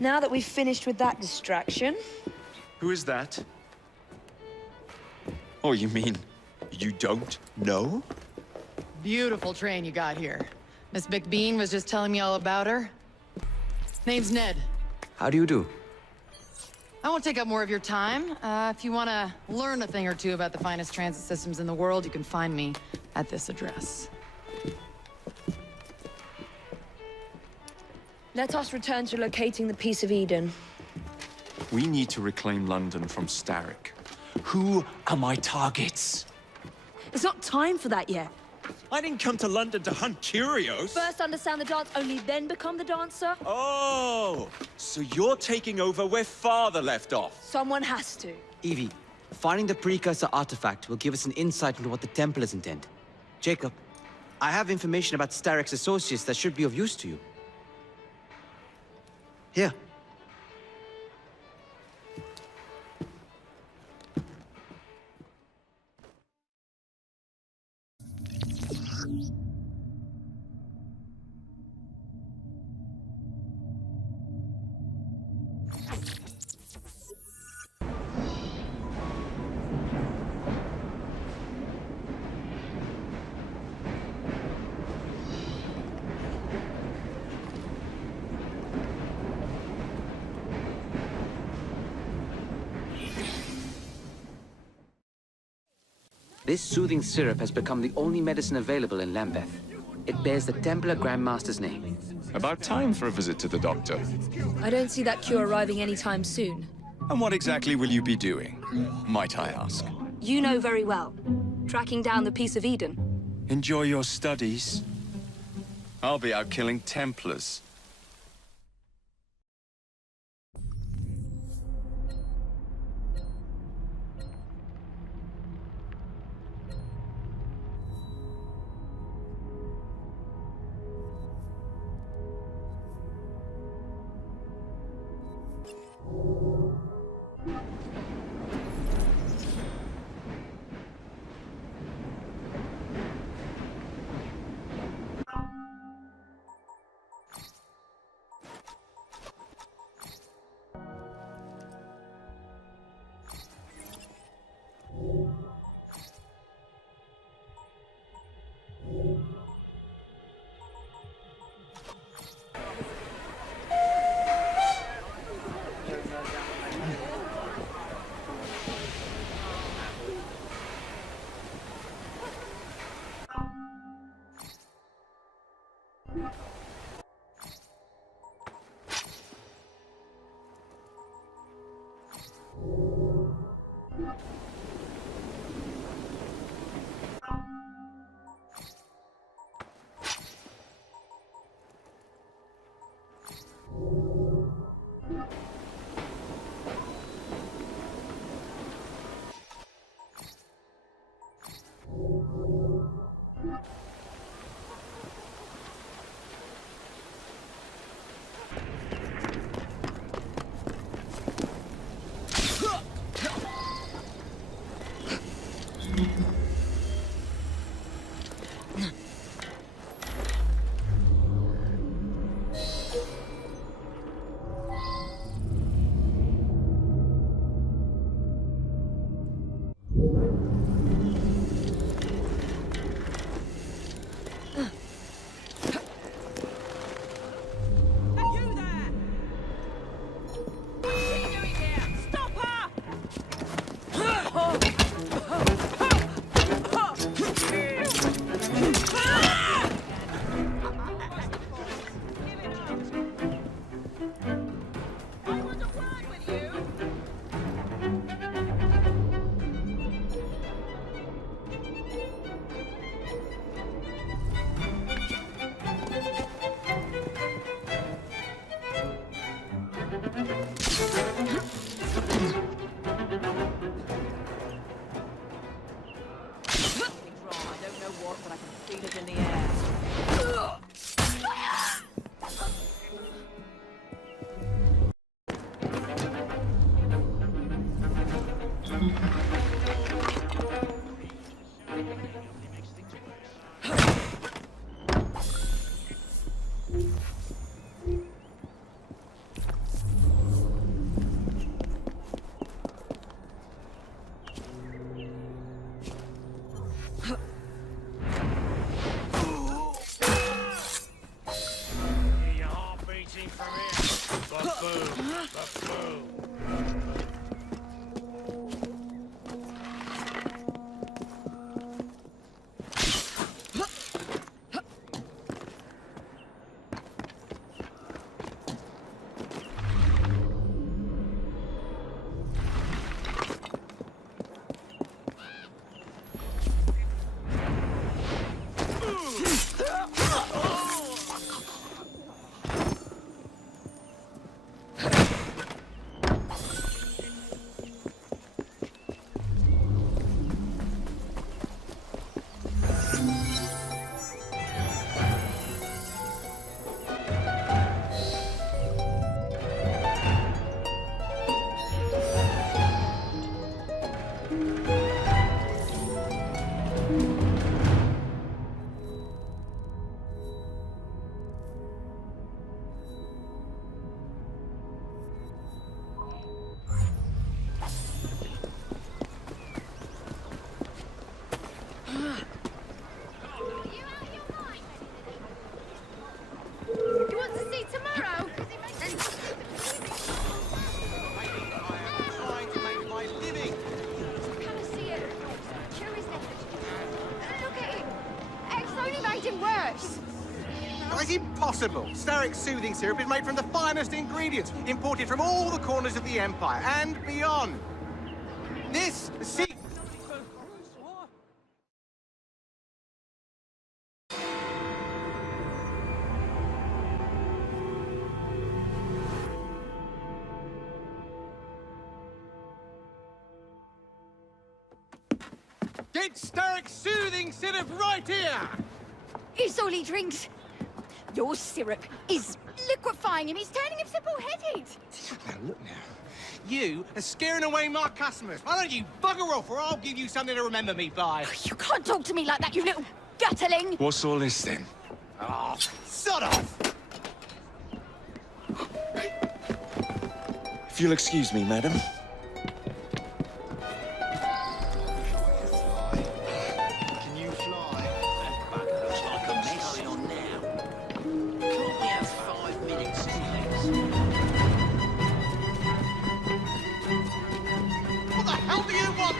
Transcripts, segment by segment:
Now that we've finished with that distraction... Who is that? Oh, you mean you don't know? Beautiful train you got here. Miss McBean was just telling me all about her. Name's Ned. How do you do? I won't take up more of your time. If you want to learn a thing or two about the finest transit systems in the world, you can find me at this address. Let us return to locating the Piece of Eden. We need to reclaim London from Starrick. Who are my targets? It's not time for that yet. I didn't come to London to hunt curios. First understand the dance, only then become the dancer. Oh, so you're taking over where Father left off. Someone has to. Evie, finding the precursor artifact will give us an insight into what the Templars intend. Jacob, I have information about Starrick's associates that should be of use to you. Here. This soothing syrup has become the only medicine available in Lambeth. It bears the Templar Grandmaster's name. About time for a visit to the doctor. I don't see that cure arriving anytime soon. And what exactly will you be doing, might I ask? You know very well. Tracking down the Piece of Eden. Enjoy your studies. I'll be out killing Templars. impossible. Starrick's soothing syrup is made from the finest ingredients, imported from all the corners of the Empire and beyond. This secret... Get Starrick's soothing syrup right here! It's all he drinks. Your syrup is liquefying him. He's turning him simple-headed. Now, look now. You are scaring away my customers. Why don't you bugger off, or I'll give you something to remember me by. You can't talk to me like that, you little gutterling. What's all this then? Oh, sod off! If you'll excuse me, madam. Can you fly? That bugger looks like a mess. Carry on now. Can't we have 5 minutes, please? What the hell do you want?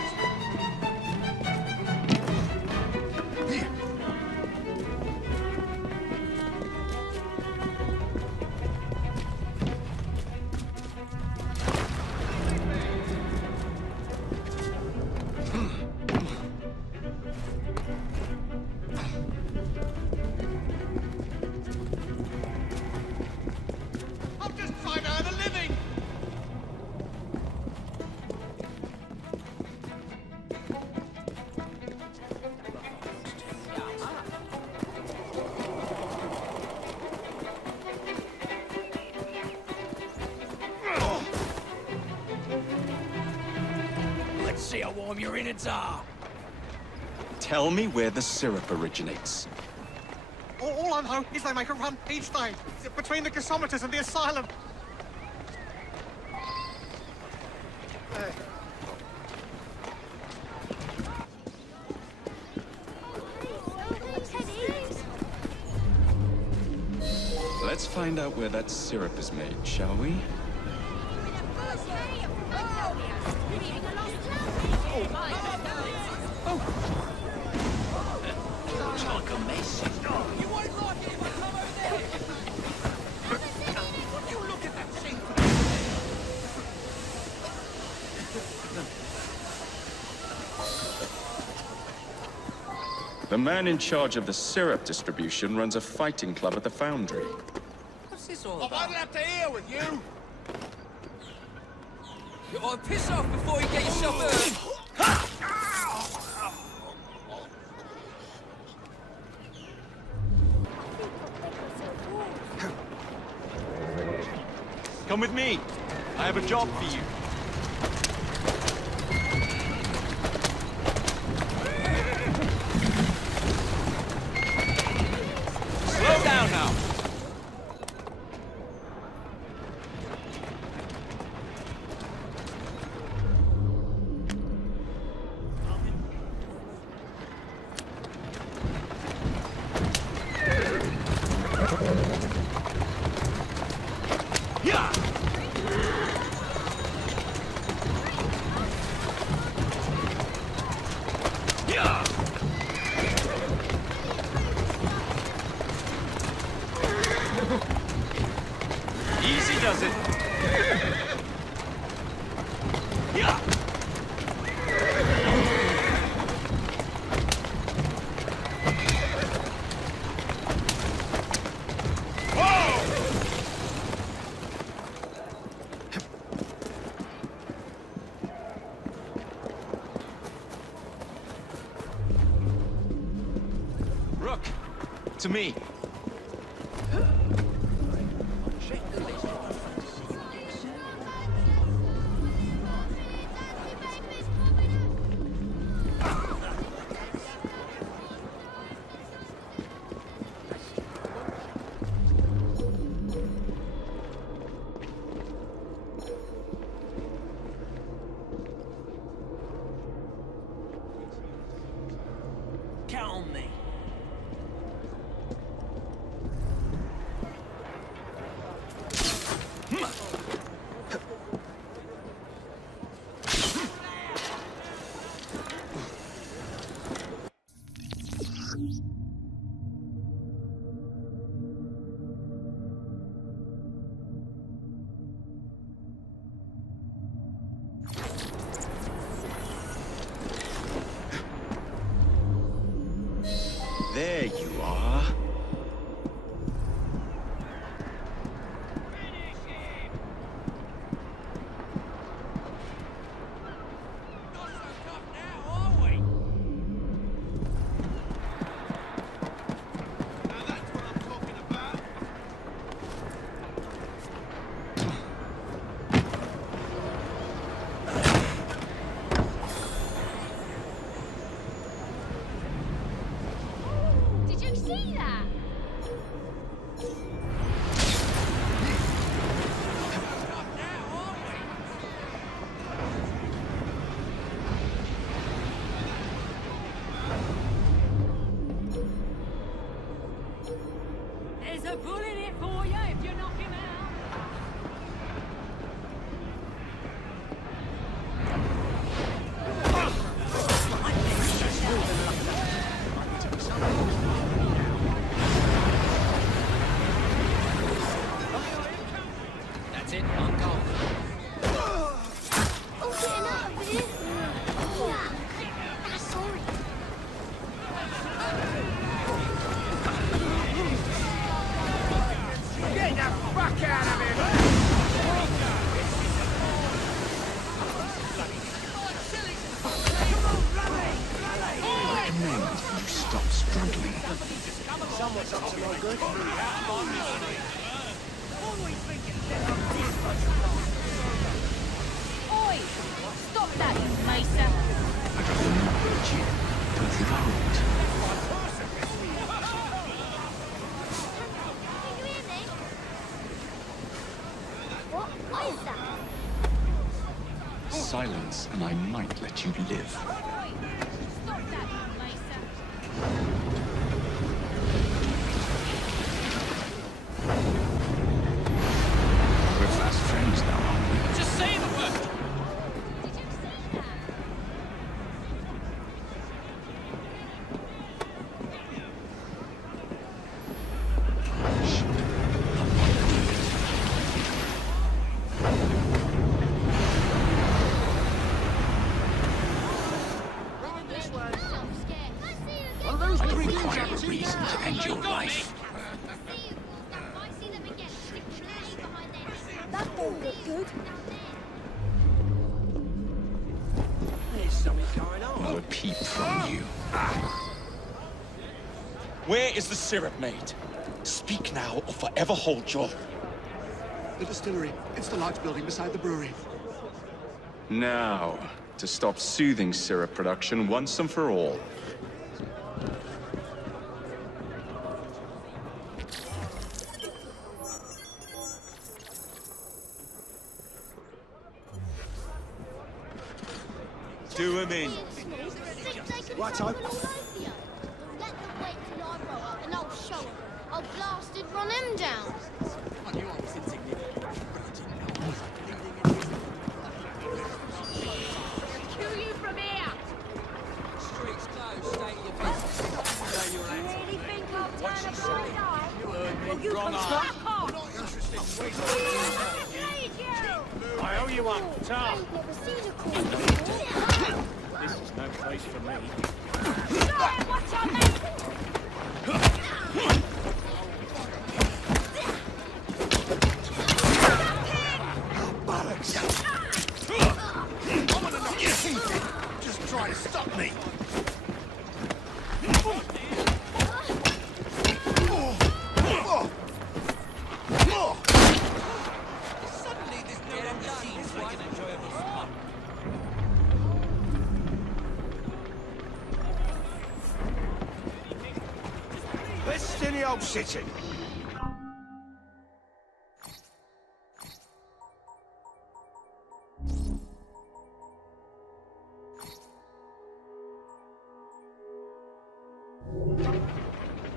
I'm just trying to earn a living. Let's see how warm your innards are. Tell me where the syrup originates. All I know is they make a run each day between the gasometers and the asylum. Let's find out where that syrup is made, shall we? Looks like a mess. You won't like it if I come over there. You look at that sink. The man in charge of the syrup distribution runs a fighting club at the foundry. What's this all I about? won't have to hear with you. You ought to piss off before you get yourself hurt. Come with me. I have a job for you. Slow down now. Yeah. Yeah. Easy does it. Yeah. Rook, to me. Count on me. Pulling it for you if you knock him out. That's it, I'm gone. Oh, getting out of here. Sorry. Get the fuck out of here! Recommend you stop struggling. Oi! Stop that, you Mesa! I got the new virtue. Don't think I won't. Can you hear me? What is that? Silence, and I might let you live. Oi! Stop that, you Mesa! We're fast friends now, aren't we? Just say the word. Did you see that? I'm scared. I see you again. I don't require a reason to end your life. I see you. I see them again. Stick clearly behind them. That won't look good. There's something going on. Not a peep from you. Where is the syrup made? Speak now or forever hold your... The distillery. It's the large building beside the brewery. Now, to stop soothing syrup production once and for all. Do 'em in. Right, Hope. Let them wait till I roll up and I'll show them. I'll blasted run him down. Kill you from here! Streets closed, stay in your business. You really think I'll turn a blind eye? Well, you Wrong can eye. fuck off! Bleed you! I owe you one. I Ta. ain't never seen a corner before. This is no place for me. Sorry, what I meant! Just try to stop me. Suddenly this no longer seems like an enjoyable spot. Best in the old city.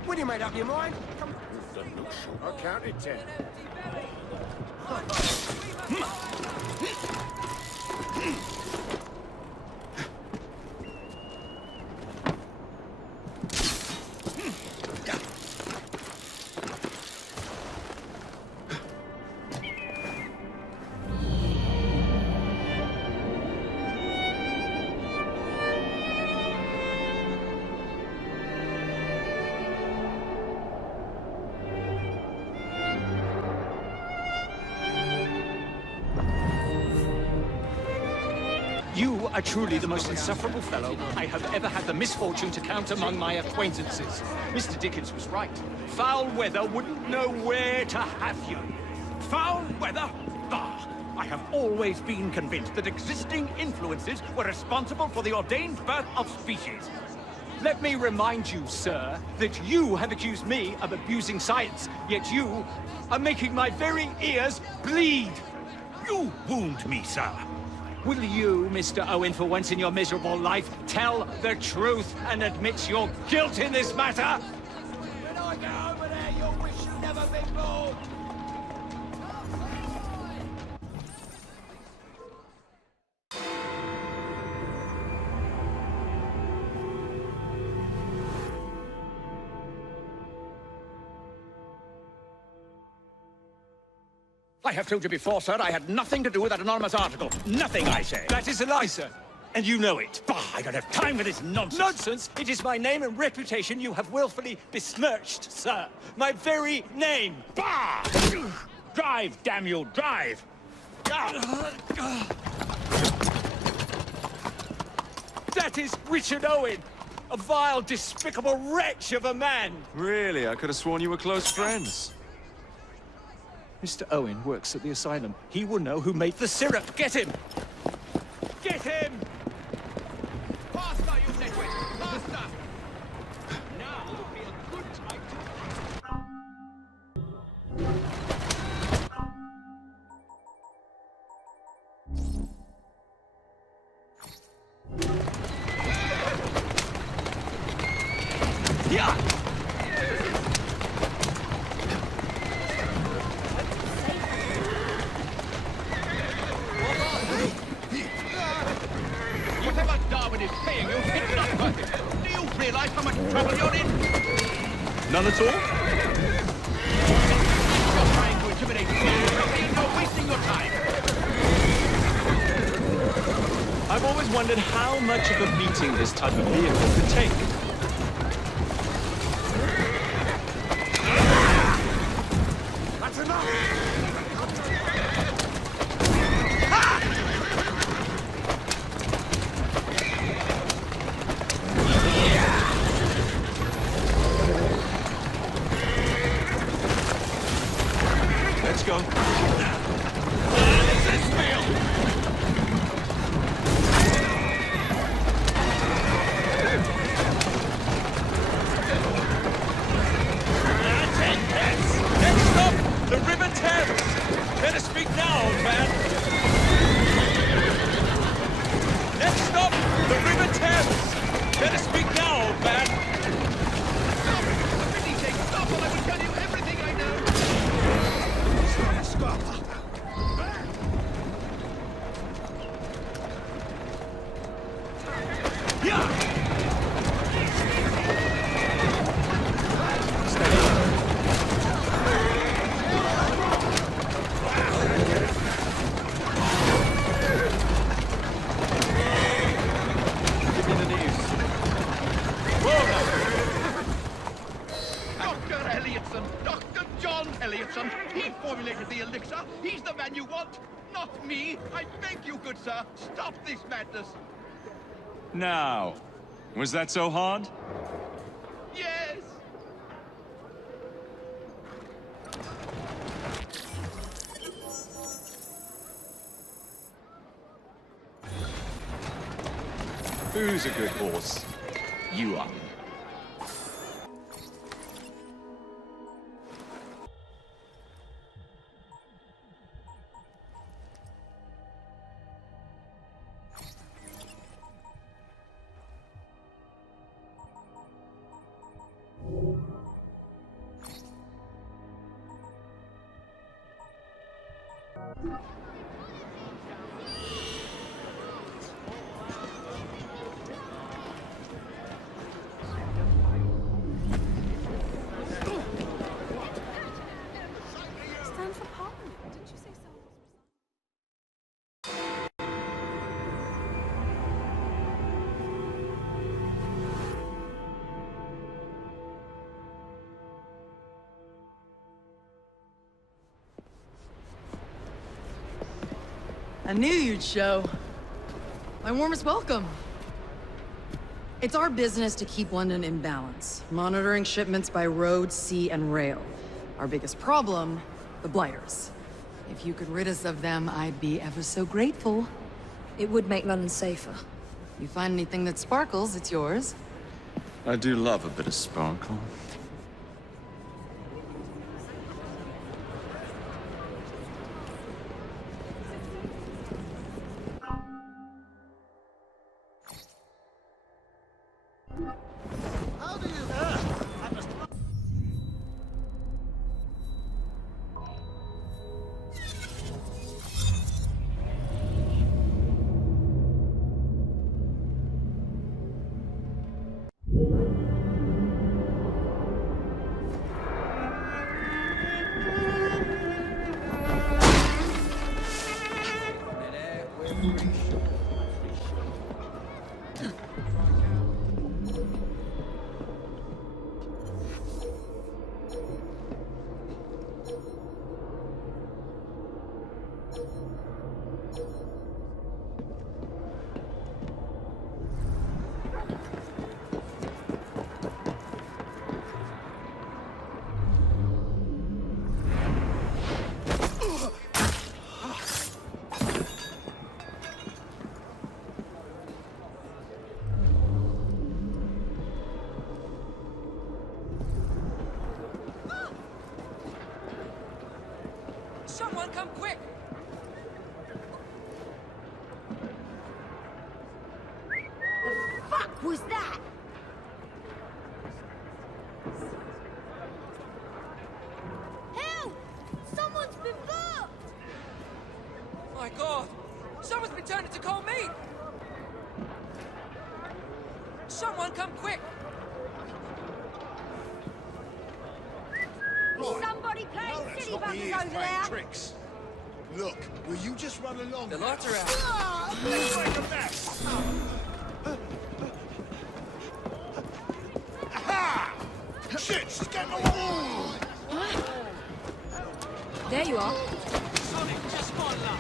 When you made up your mind, come. I counted 10. You are truly the most insufferable fellow I have ever had the misfortune to count among my acquaintances. Mr. Dickens was right. Foul weather wouldn't know where to have you. Foul weather? Bah! I have always been convinced that existing influences were responsible for the ordained birth of species. Let me remind you, sir, that you have accused me of abusing science, yet you are making my very ears bleed. You wound me, sir. Will you, Mr. Owen, for once in your miserable life, tell the truth and admit your guilt in this matter? When I get over there, you'll wish you'd never been I have told you before, sir, I had nothing to do with that anonymous article. Nothing, I say. That is a lie, sir. And you know it. Bah, I don't have time for this nonsense. Nonsense! It is my name and reputation you have willfully besmirched, sir. My very name. Bah! Drive, damn you, drive! That is Richard Owen, a vile, despicable wretch of a man. Really? I could have sworn you were close friends. Mr. Owen works at the asylum. He will know who made the syrup. Get him! Get him! Faster, you nitwit! Faster! Now would be a good time to... Yeah! Whatever Darwin is paying you, it's not worth it. Do you realize how much trouble you're in? None at all? You're trying to intimidate me. You're wasting your time. I've always wondered how much of a beating this type of vehicle could take. That's enough! Let's go. Next stop, the River Thames. Better speak now, old man. Next stop, the River Thames. Better speak now, old man. Stop! For pity's sake, stop, or I will tell you everything I know. Stop! Dr. Elliotson, Dr. John Elliotson. He formulated the elixir. He's the man you want, not me. I beg you, good sir, stop this madness. Now, was that so hard? Yes. Who's a good horse? You are. Stand for Parliament, didn't you say so? I knew you'd show. My warmest welcome. It's our business to keep London in balance, monitoring shipments by road, sea, and rail. Our biggest problem, the blighters. If you could rid us of them, I'd be ever so grateful. It would make London safer. You find anything that sparkles, it's yours. I do love a bit of sparkle. How do you... Someone come quick! The fuck was that? Help! Someone's been booked! My God! Someone's been turned into cold meat! Someone come quick! Somebody playing silly buggers over there! Tricks. Look, will you just run along? The lights are out. Let's make a mess. Aha! Shit, she's getting away. There you are. Sonic, just one luck.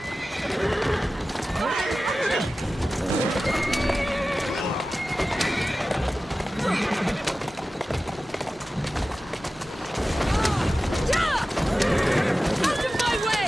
Out of my way!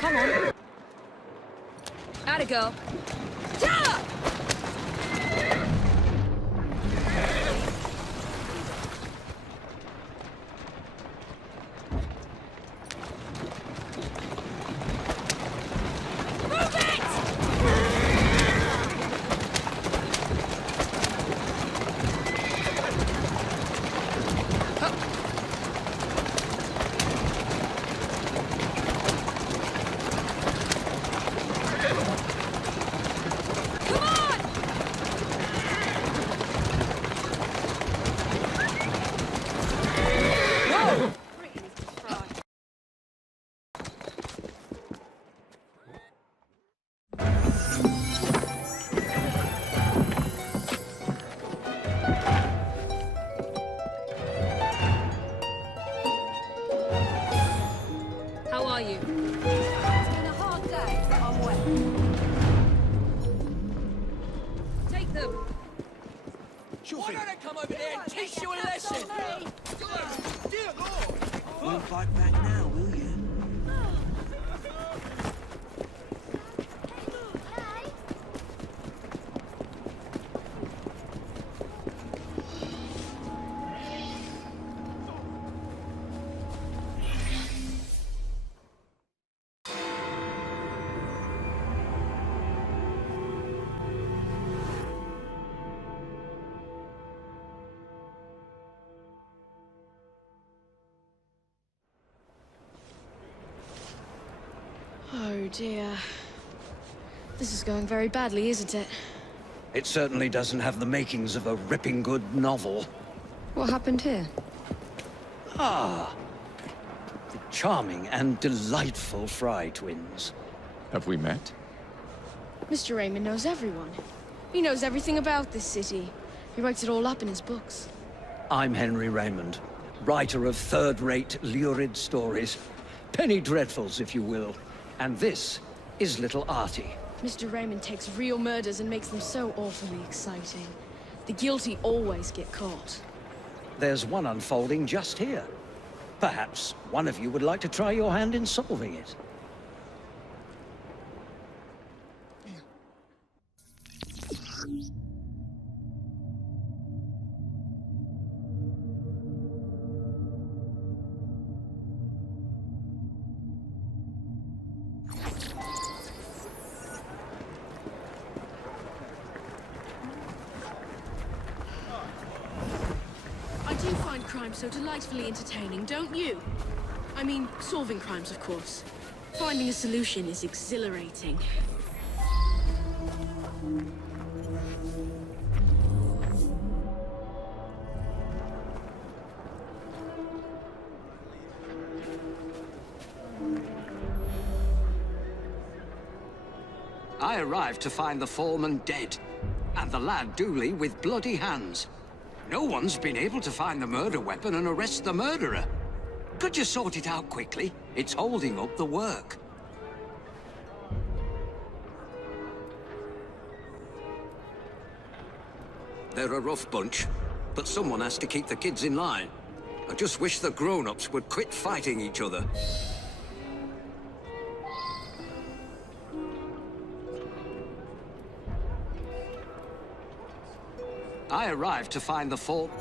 Come on! Move it! Atta go. Ja! Move it! How are you? It's been a hard day, but I'm well. Take them. Why don't I come over there and teach you a lesson? Dear Lord! Won't fight back now, will you? Oh dear. This is going very badly, isn't it? It certainly doesn't have the makings of a ripping good novel. What happened here? Ah, the charming and delightful Fry twins. Have we met? Mr. Raymond knows everyone. He knows everything about this city. He writes it all up in his books. I'm Henry Raymond, writer of third-rate, lurid stories. Penny dreadfuls, if you will. And this is little Artie. Mr. Raymond takes real murders and makes them so awfully exciting. The guilty always get caught. There's one unfolding just here. Perhaps one of you would like to try your hand in solving it. I do find crime so delightfully entertaining, don't you? I mean, solving crimes, of course. Finding a solution is exhilarating. I arrived to find the foreman dead, and the lad Dooley with bloody hands. No one's been able to find the murder weapon and arrest the murderer. Could you sort it out quickly? It's holding up the work. They're a rough bunch, but someone has to keep the kids in line. I just wish the grown-ups would quit fighting each other. I arrived to find the fault.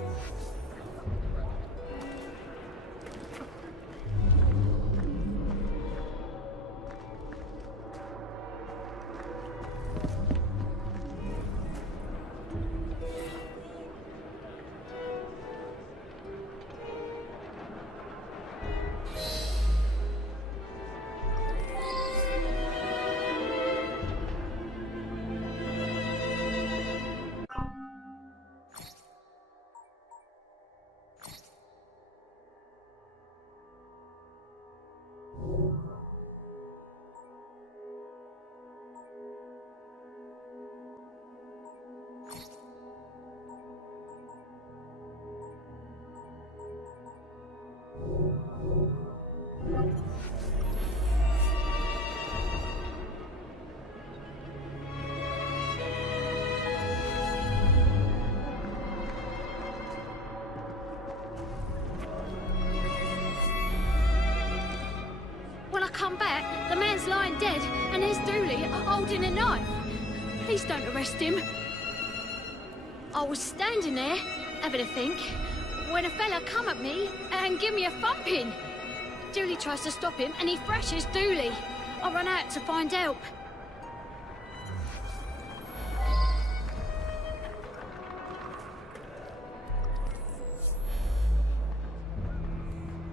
When I come back, the man's lying dead, and there's Dooley holding a knife. Please don't arrest him. I was standing there, having a think, when a fella come at me and give me a thumping. Dooley tries to stop him, and he thrashes Dooley. I run out to find help.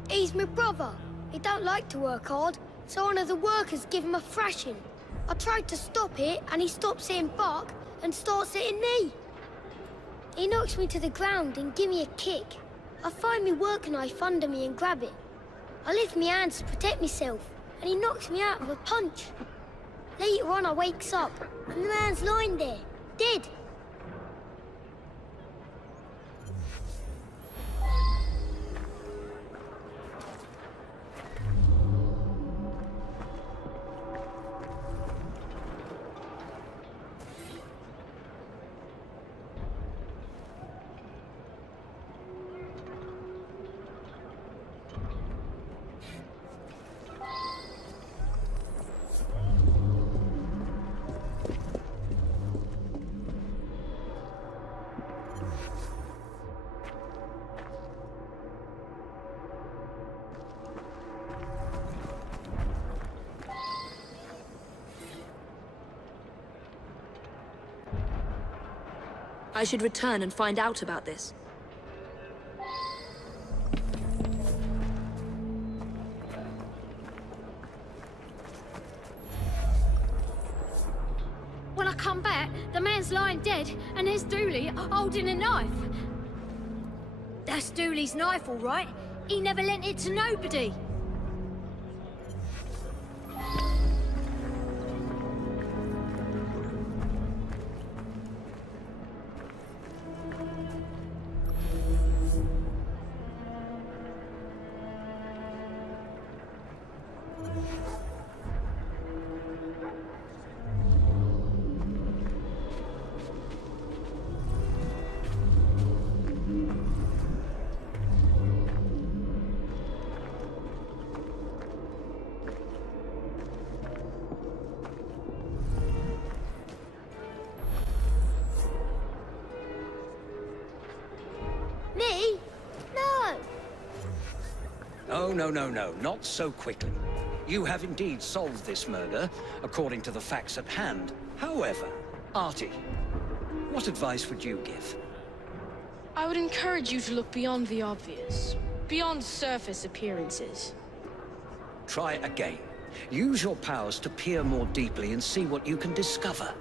He's my brother. He don't like to work hard, so one of the workers give him a thrashing. I tried to stop it, and he stops hitting bark and starts hitting me. He knocks me to the ground and give me a kick. I find me work knife under me and grab it. I lift my hands to protect myself, and he knocks me out with a punch. Later on, I wakes up, and the man's lying there, dead. I should return and find out about this. When I come back, the man's lying dead, and there's Dooley holding a knife. That's Dooley's knife, all right. He never lent it to nobody. no, not so quickly. You have indeed solved this murder, according to the facts at hand. However, Artie, what advice would you give? I would encourage you to look beyond the obvious, beyond surface appearances. Try again. Use your powers to peer more deeply and see what you can discover.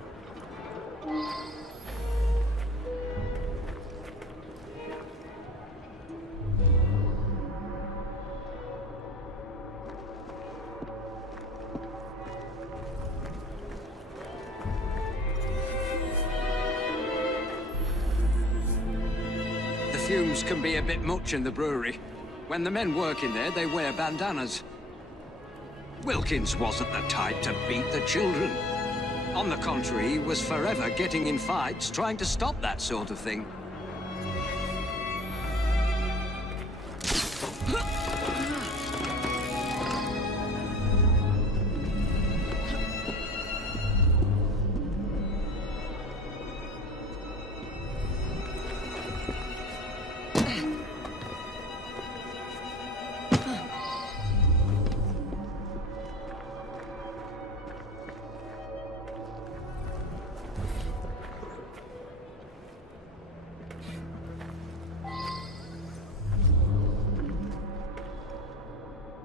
The fumes can be a bit much in the brewery. When the men work in there, they wear bandanas. Wilkins wasn't the type to beat the children. On the contrary, he was forever getting in fights, trying to stop that sort of thing.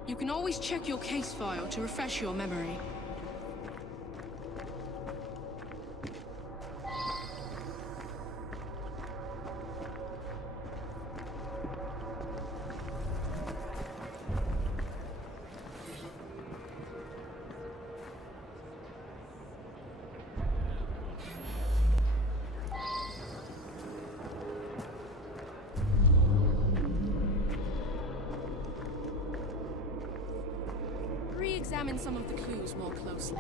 You can always check your case file to refresh your memory. Re-examine some of the clues more closely.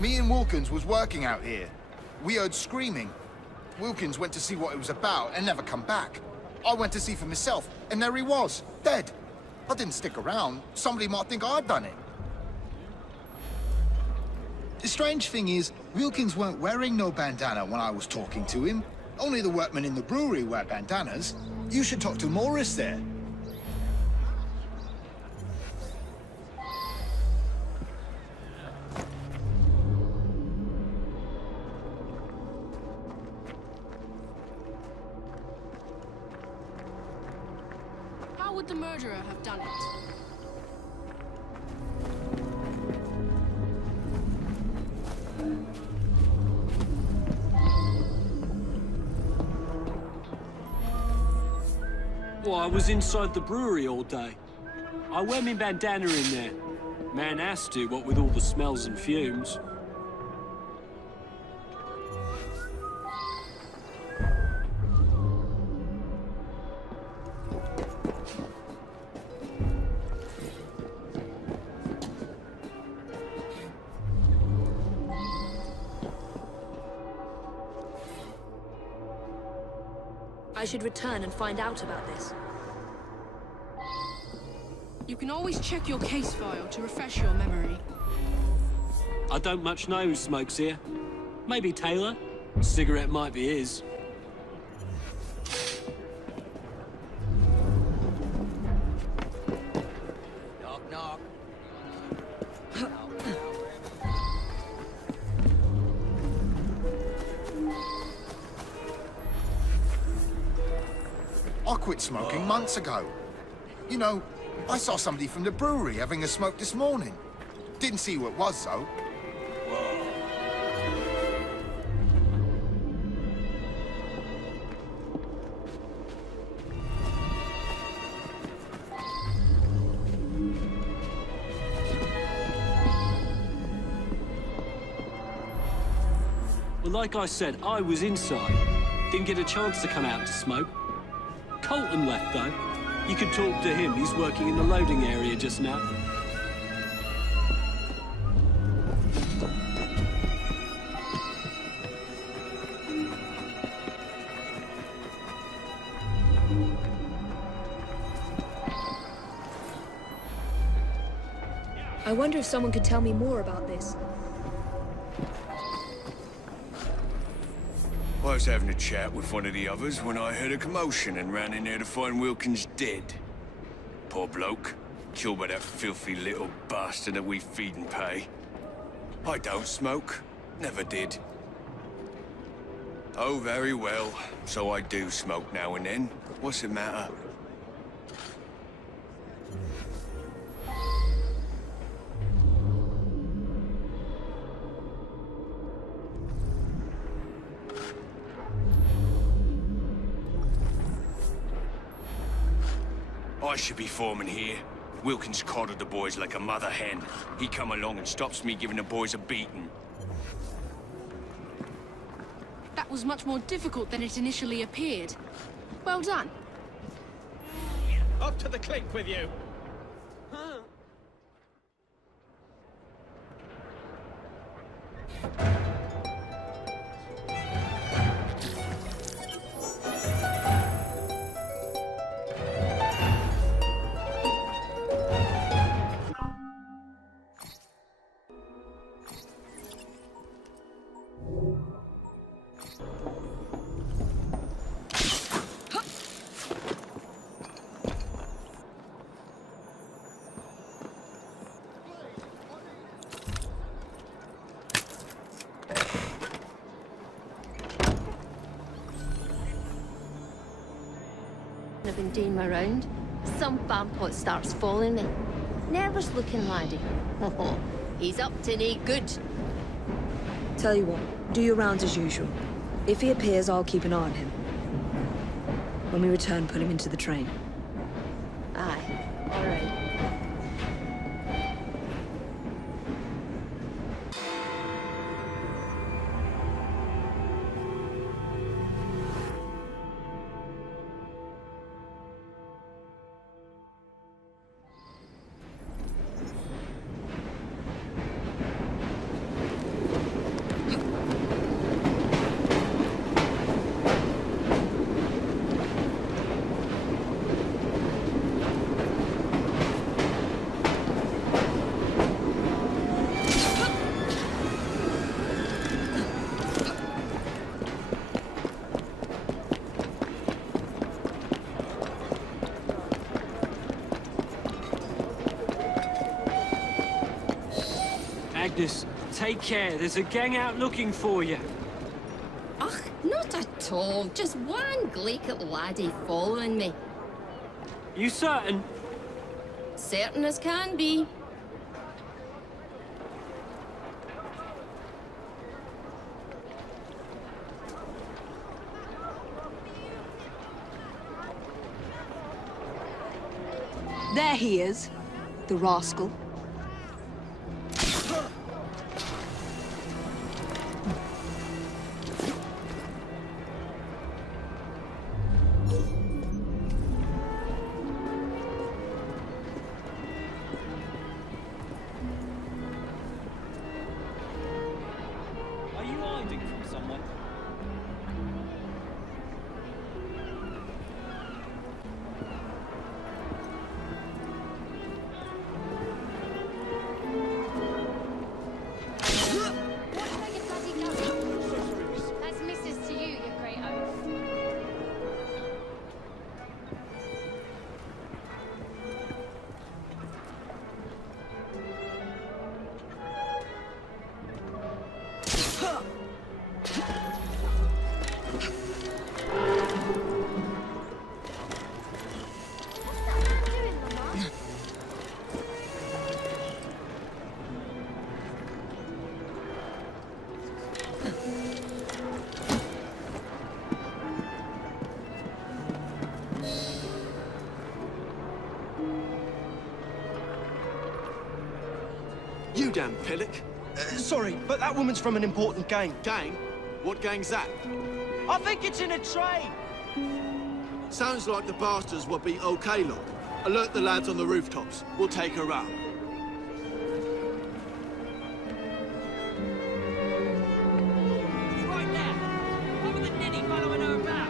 Me and Wilkins was working out here. We heard screaming. Wilkins went to see what it was about and never come back. I went to see for myself, and there he was, dead. I didn't stick around. Somebody might think I'd done it. The strange thing is, Wilkins weren't wearing no bandana when I was talking to him. Only the workmen in the brewery wear bandanas. You should talk to Morris there. How would the murderer have done it? Well, I was inside the brewery all day. I wear my bandana in there. Man has to, what with all the smells and fumes. I should return and find out about this. You can always check your case file to refresh your memory. I don't much know who smokes here. Maybe Taylor? Cigarette might be his. Knock, knock. I quit smoking months ago. You know, I saw somebody from the brewery having a smoke this morning. Didn't see who it was, though. Well, like I said, I was inside. Didn't get a chance to come out to smoke. Colton left, though. You could talk to him. He's working in the loading area just now. I wonder if someone could tell me more about this. I was having a chat with one of the others when I heard a commotion and ran in there to find Wilkins dead. Poor bloke. Killed by that filthy little bastard that we feed and pay. I don't smoke. Never did. Oh, very well. So I do smoke now and then. What's the matter? I should be foreman here. Wilkins coddled the boys like a mother hen. He come along and stops me giving the boys a beating. That was much more difficult than it initially appeared. Well done. Up to the clink with you. I've been doing my round. Some vampot starts following me. Nervous looking laddie. He's up to no good. Tell you what, do your rounds as usual. If he appears, I'll keep an eye on him. When we return, put him into the train. Aye, all right. Agnes, take care. There's a gang out looking for you. Ugh, not at all. Just one glaikit laddie following me. You certain? Certain as can be. There he is, the rascal. Are you hiding from someone? That's missus to you, you great oaf. You damn pillock. Sorry, but that woman's from an important gang. Gang? What gang's that? I think it's in a train. Sounds like the bastards will be okay, look. Alert the lads on the rooftops. We'll take her out. Right there. What were the ninny following her about?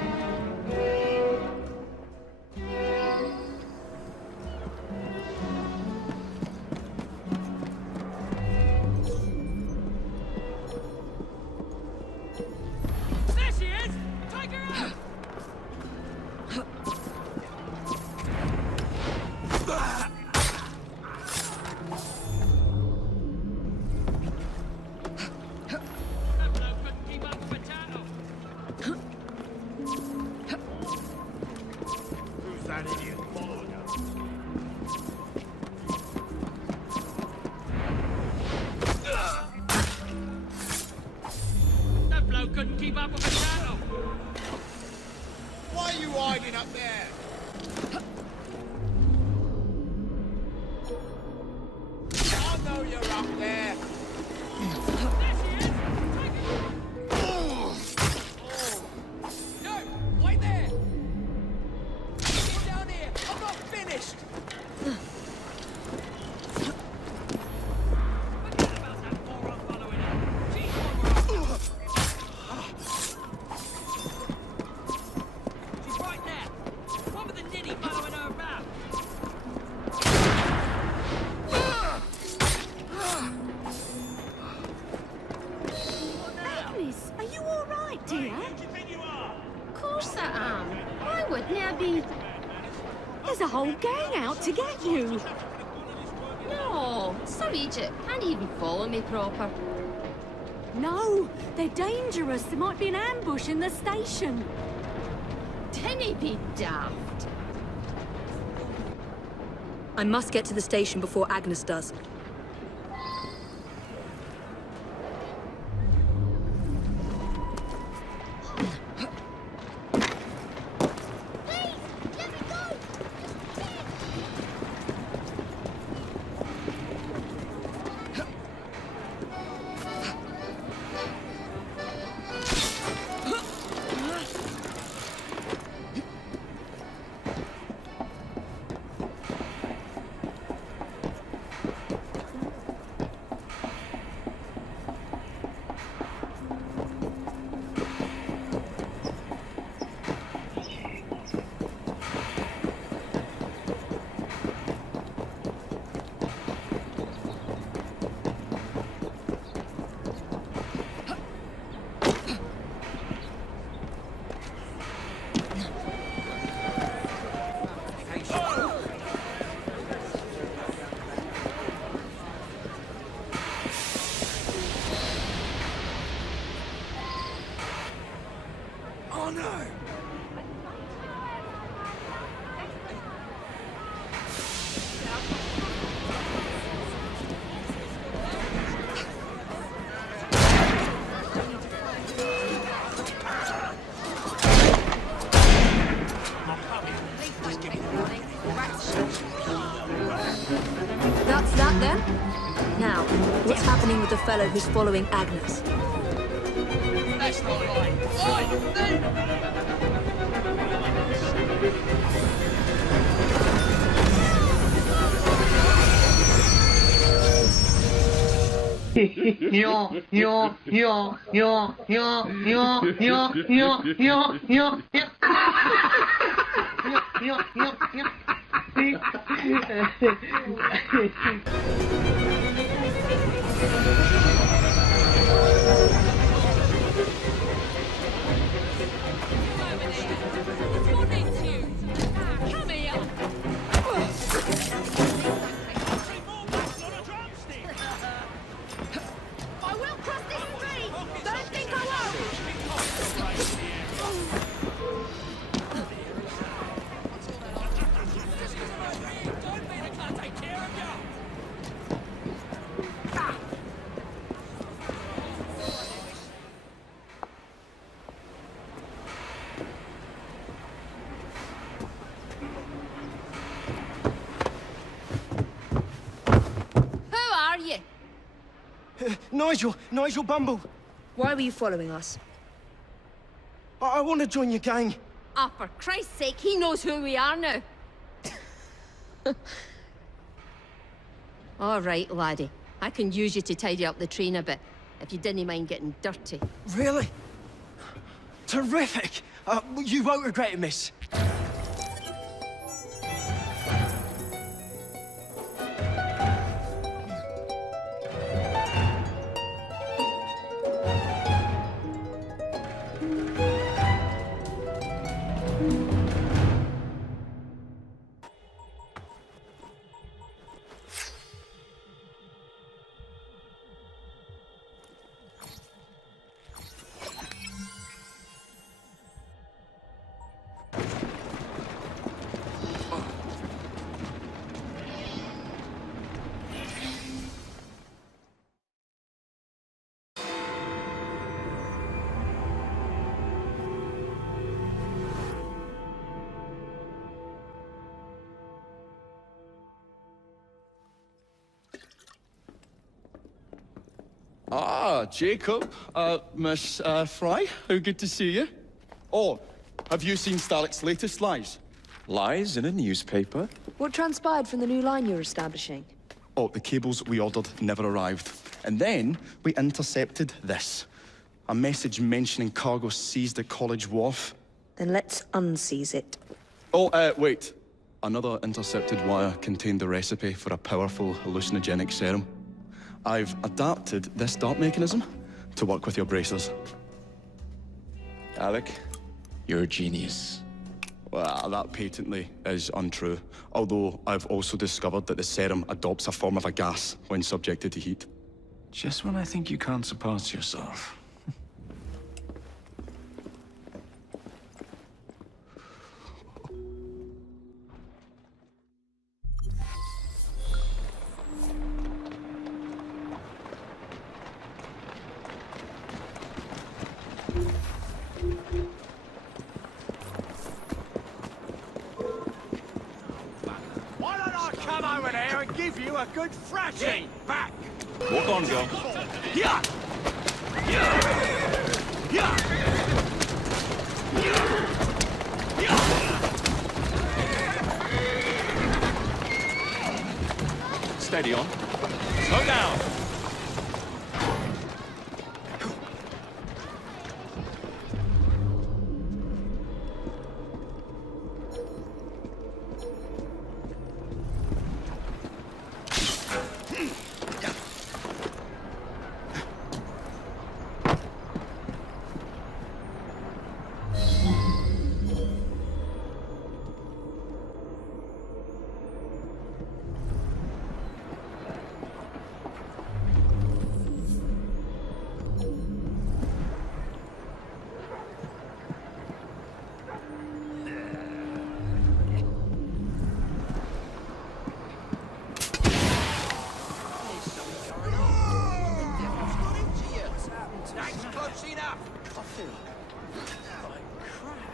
keep up with the cattle. Why are you hiding up there? I know you're up there. No! Wait there! Get down here! I'm not finished! She's right there. What with the ninny following her about? Agnes, are you all right, dear? Of course I am. Why wouldn't I be? There's a whole gang out to get you. No, Sir Egypt can't even follow me proper. No, they're dangerous. There might be an ambush in the station. Tinny be daft. I must get to the station before Agnes does. Oh no! That's that then? Now, what's happening with the fellow who's following Agnes? That's not right. Come here. I will cross this street! Don't think I Who are you? Nigel Bumble. Why were you following us? I want to join your gang. Ah, for Christ's sake, he knows who we are now. All right, laddie. I can use you to tidy up the train a bit, if you didn't mind getting dirty. Really? Terrific. You won't regret it, miss. Ah, Jacob. Miss Fry, how good to see you. Oh, have you seen Starrick's latest lies? Lies in a newspaper? What transpired from the new line you're establishing? Oh, the cables we ordered never arrived. And then we intercepted this. A message mentioning cargo seized at College Wharf. Then let's unseize it. Oh, wait. Another intercepted wire contained the recipe for a powerful hallucinogenic serum. I've adapted this dart mechanism to work with your bracers. Alec, you're a genius. Well, that patently is untrue. Although I've also discovered that the serum adopts a form of a gas when subjected to heat. Just when I think you can't surpass yourself. Why don't I come over there and give you a good thrashing? Back! Walk on, girl. Yeah! Steady on. Slow down! That's close enough! I feel like crap.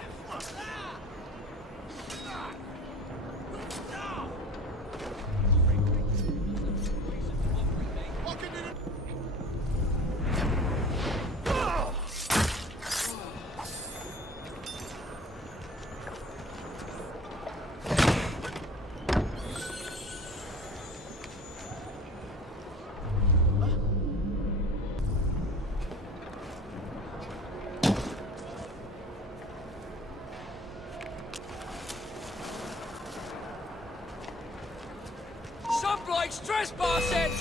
Some bloke's trespassing!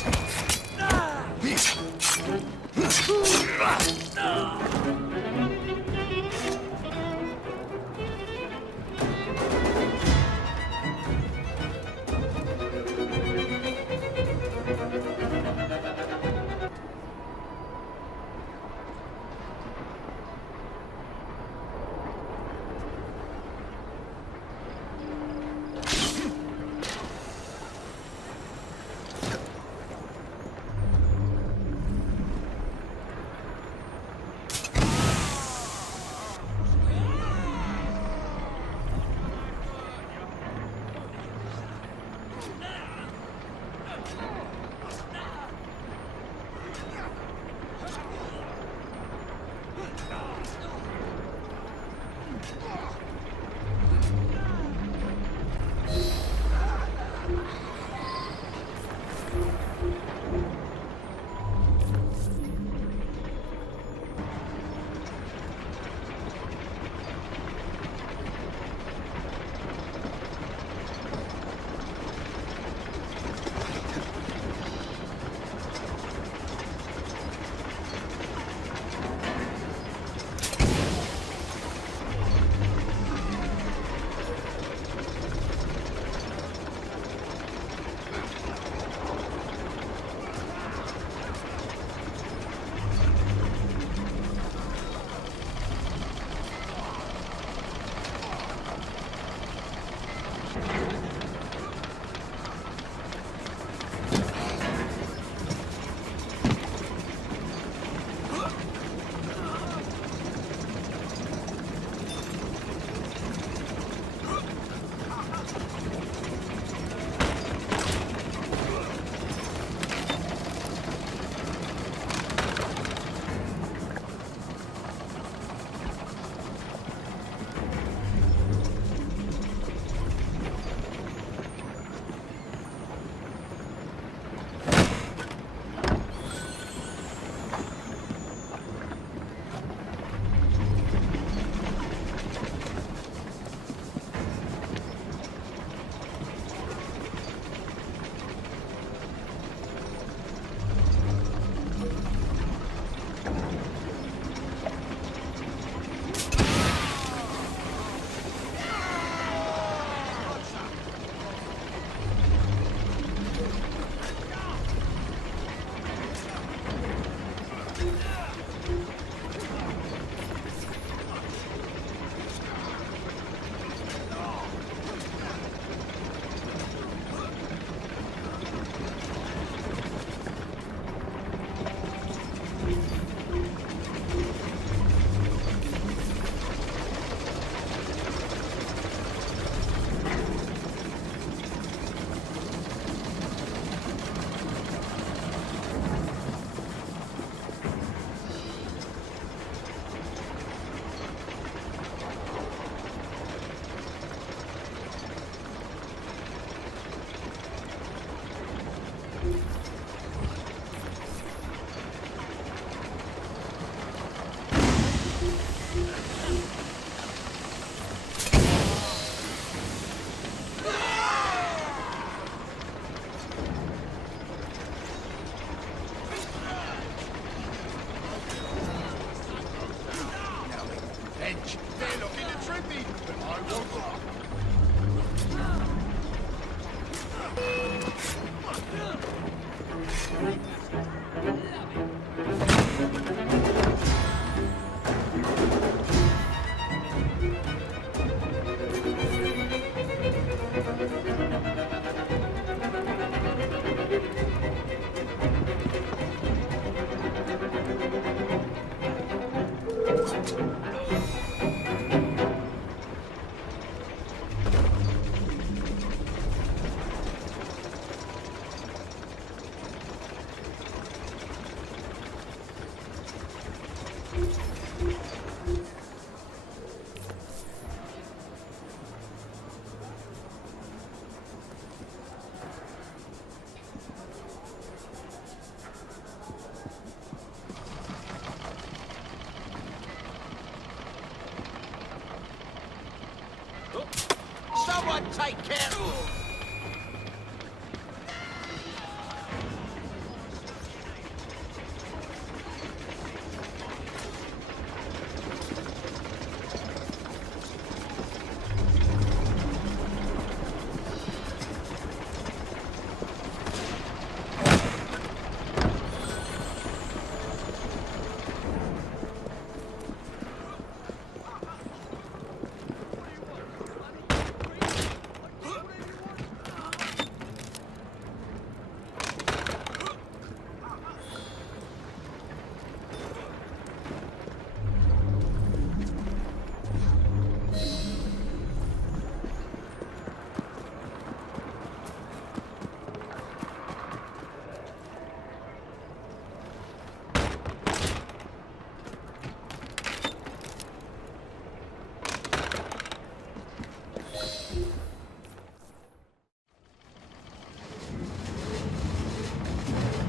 take care of.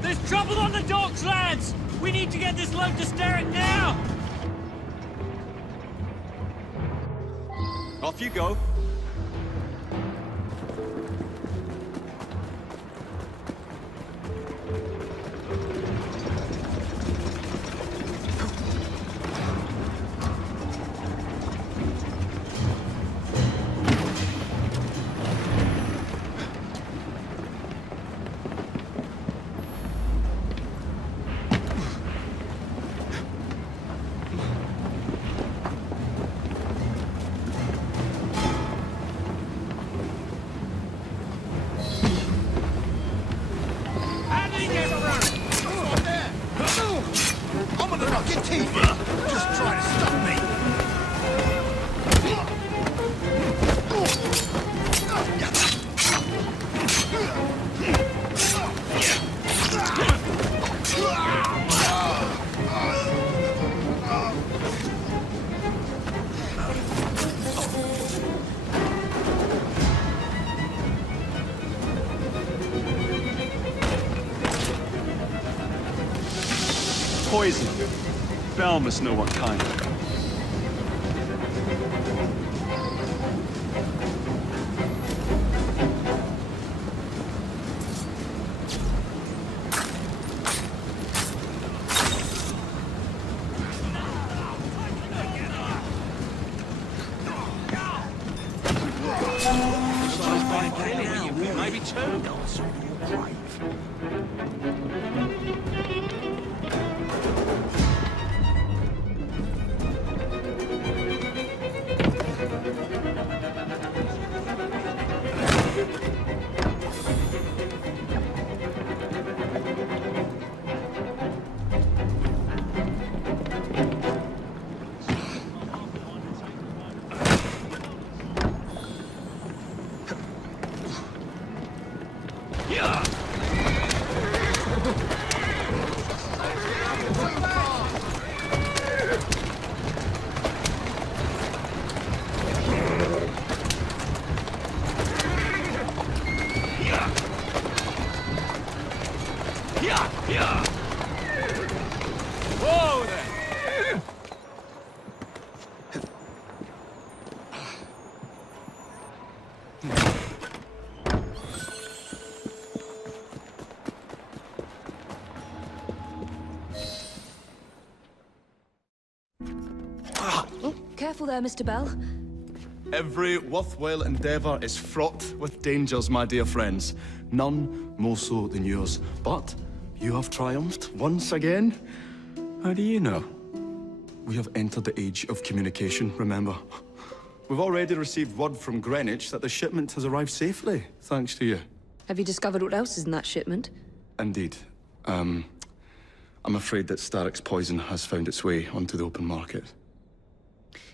There's trouble on the docks, lads! We need to get this load to Sterrick now! Off you go. I'm gonna knock your teeth in. Just try to stop me. Poison. Bell must know what kind. Maybe two. Whoa there! Oh, careful there, Mr. Bell. Every worthwhile endeavour is fraught with dangers, my dear friends. None more so than yours. But you have triumphed once again. How do you know? We have entered the age of communication, remember? We've already received word from Greenwich that the shipment has arrived safely, thanks to you. Have you discovered what else is in that shipment? Indeed. I'm afraid that Starrick's poison has found its way onto the open market.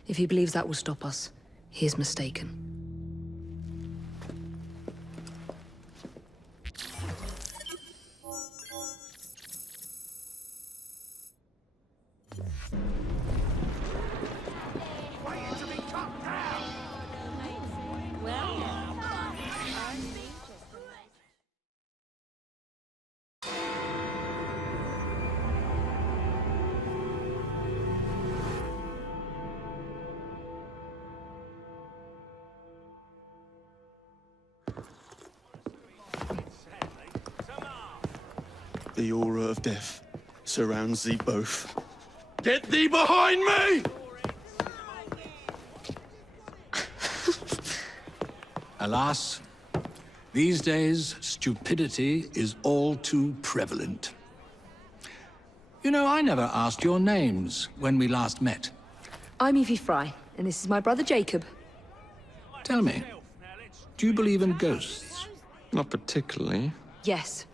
If he believes that will stop us, he is mistaken. The aura of death surrounds thee both. Get thee behind me! Alas, these days, stupidity is all too prevalent. You know, I never asked your names when we last met. I'm Evie Fry, and this is my brother Jacob. Tell me, do you believe in ghosts? Not particularly. Yes.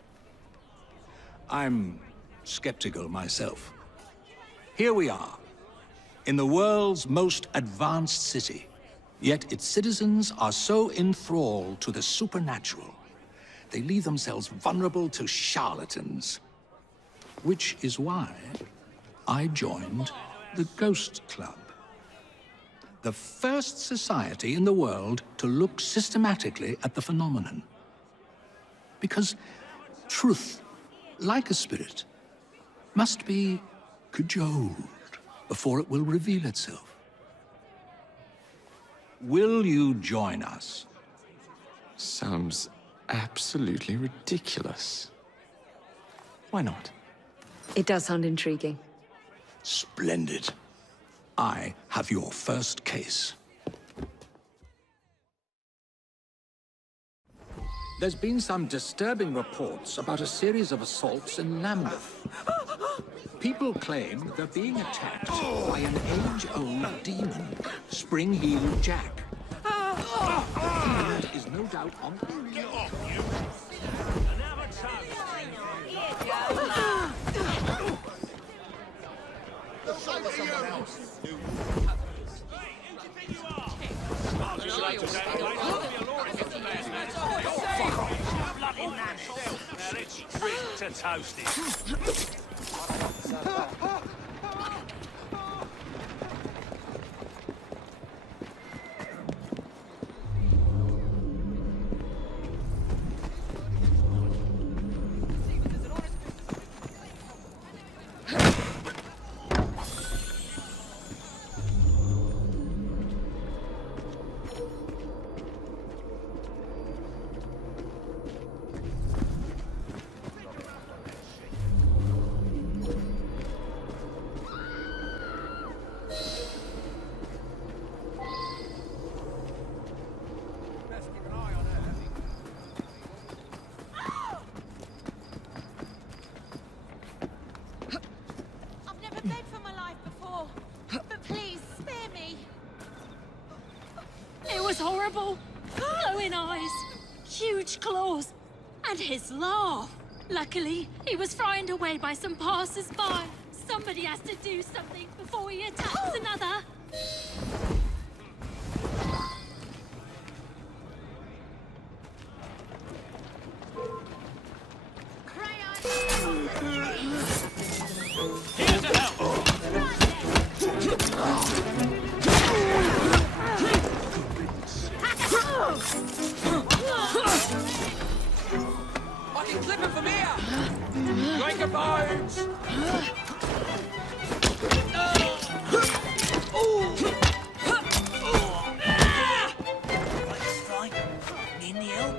I'm skeptical myself. Here we are, in the world's most advanced city. Yet its citizens are so enthralled to the supernatural, they leave themselves vulnerable to charlatans. Which is why I joined the Ghost Club. The first society in the world to look systematically at the phenomenon. Because truth, like a spirit, must be cajoled before it will reveal itself. Will you join us? Sounds absolutely ridiculous. Why not? It does sound intriguing. Splendid. I have your first case. There's been some disturbing reports about a series of assaults in Lambeth. People claim they're being attacked by an age-old demon, Spring-Heeled Jack. And is no doubt on the Get off, you! To toast it. Horrible. Glowing eyes, huge claws, and his laugh. Luckily, he was frightened away by some passers-by. Somebody has to do something before he attacks another. Here's a help. I can clip him from here! Break your bones! That's fine. Need any help?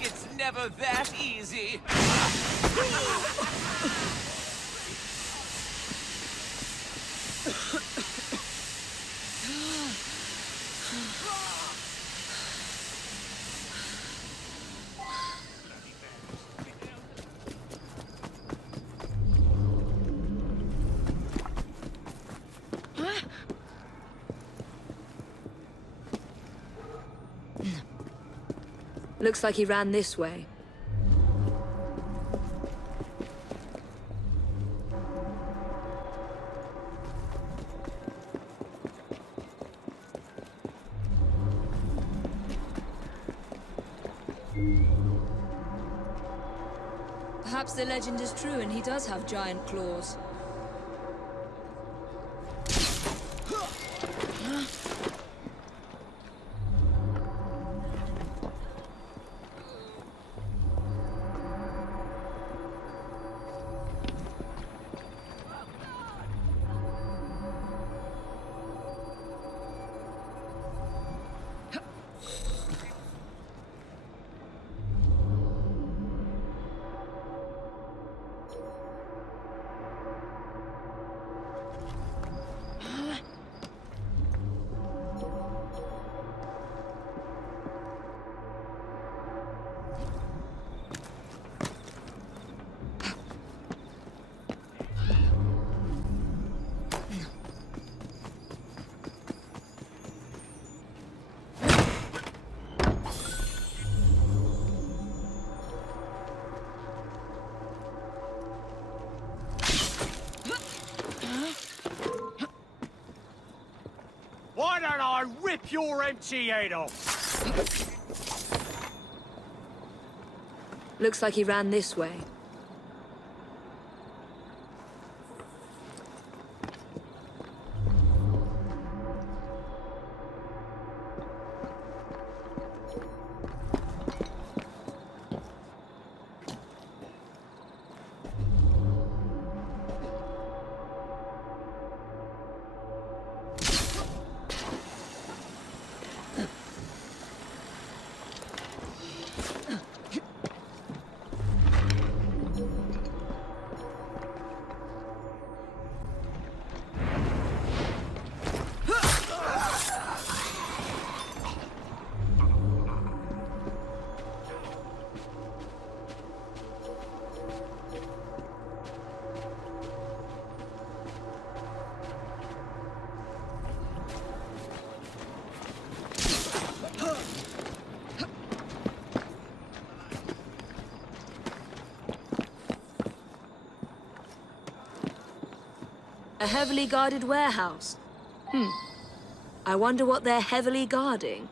It's never that easy. Looks like he ran this way. Perhaps the legend is true and he does have giant claws. Why don't I rip your empty head off? Looks like he ran this way. A heavily guarded warehouse. I wonder what they're heavily guarding.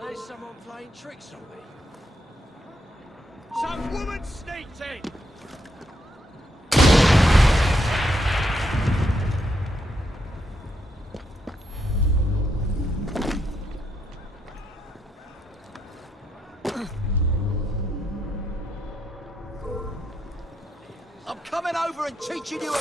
There's someone playing tricks on me. Some woman sneaked in! I'm coming over and teaching you a...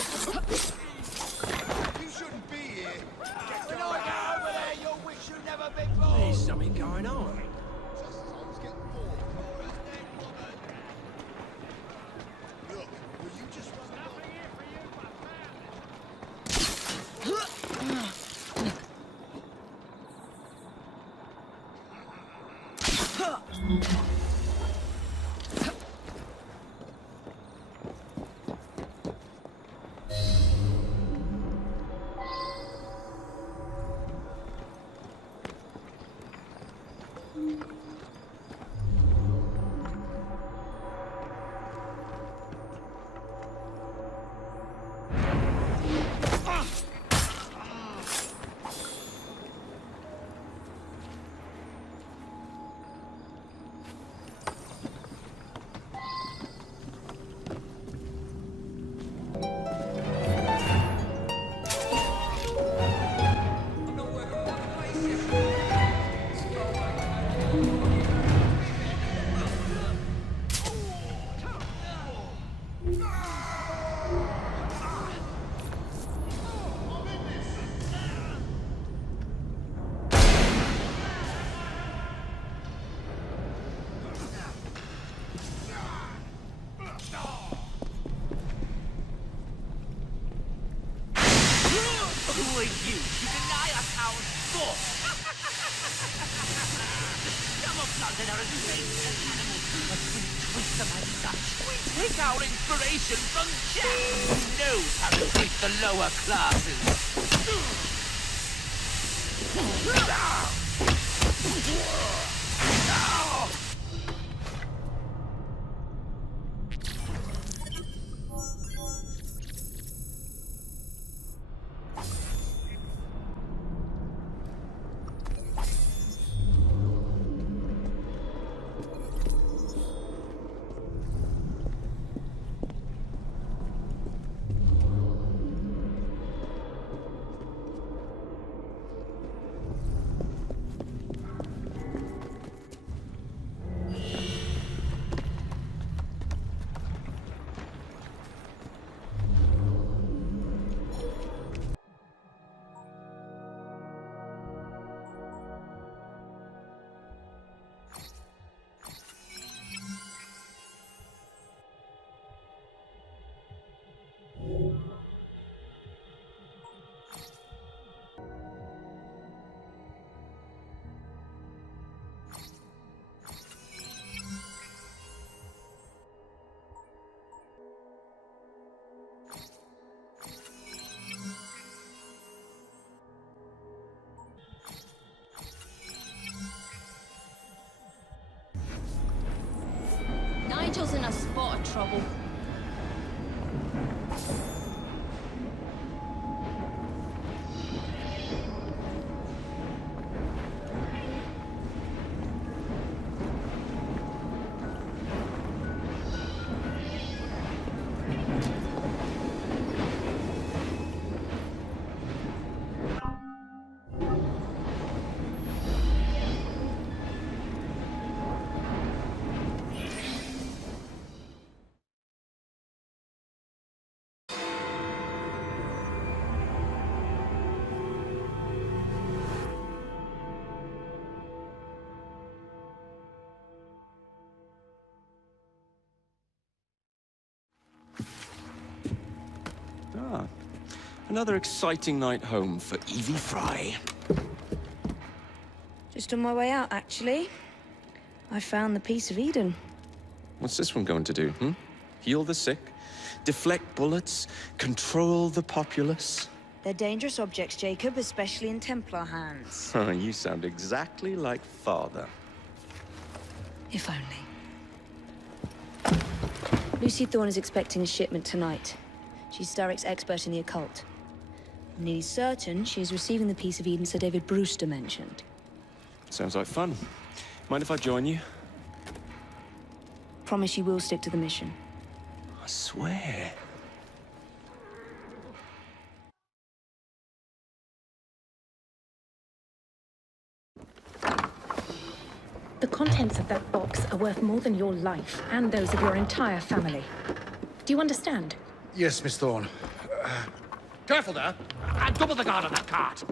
You shouldn't be here. When I get over there, you'll wish you'd never been born. There's something going on. Look, will you just run Who are you to deny us our source? Camouflage our face and animals, but we twist them as such. We take our inspiration from Jack, who knows how to treat the lower classes. Nigel's in a spot of trouble. Ah, another exciting night home for Evie Fry. Just on my way out, actually. I found the Piece of Eden. What's this one going to do, Heal the sick, deflect bullets, control the populace? They're dangerous objects, Jacob, especially in Templar hands. Oh, you sound exactly like Father. If only. Lucy Thorne is expecting a shipment tonight. She's Starrick's expert in the occult. I'm nearly certain she's receiving the Piece of Eden Sir David Brewster mentioned. Sounds like fun. Mind if I join you? Promise you will stick to the mission. I swear. The contents of that box are worth more than your life and those of your entire family. Do you understand? Yes, Miss Thorne. Careful there! And double the guard on that cart!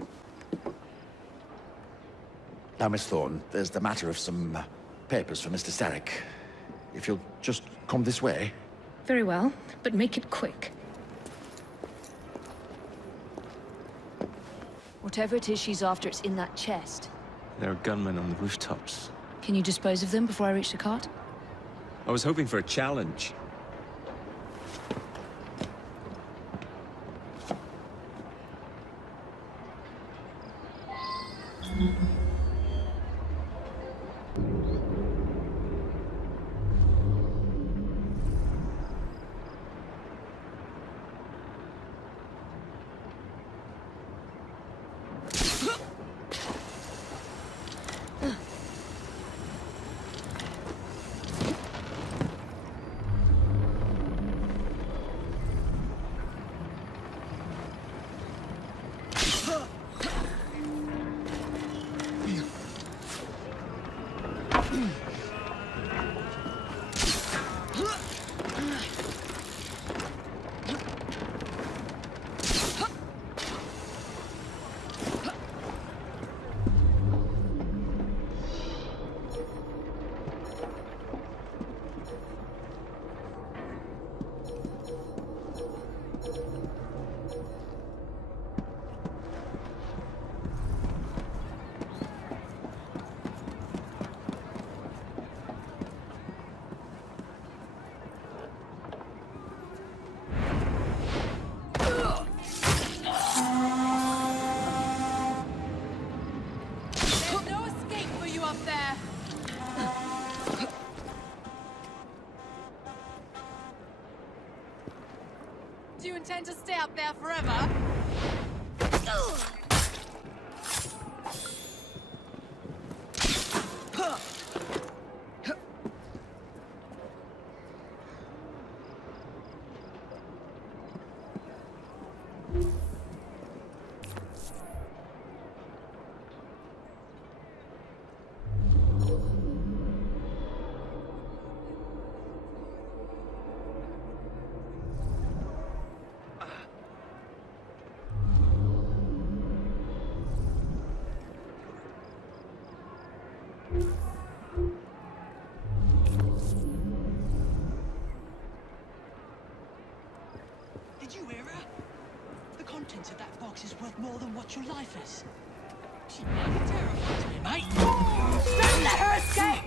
Now, Miss Thorne, there's the matter of some papers for Mr. Starrick. If you'll just come this way. Very well, but make it quick. Whatever it is she's after, it's in that chest. There are gunmen on the rooftops. Can you dispose of them before I reach the cart? I was hoping for a challenge. out there forever. Did you hear her? The contents of that box is worth more than what your life is. She terrifies me, mate. Don't let her escape!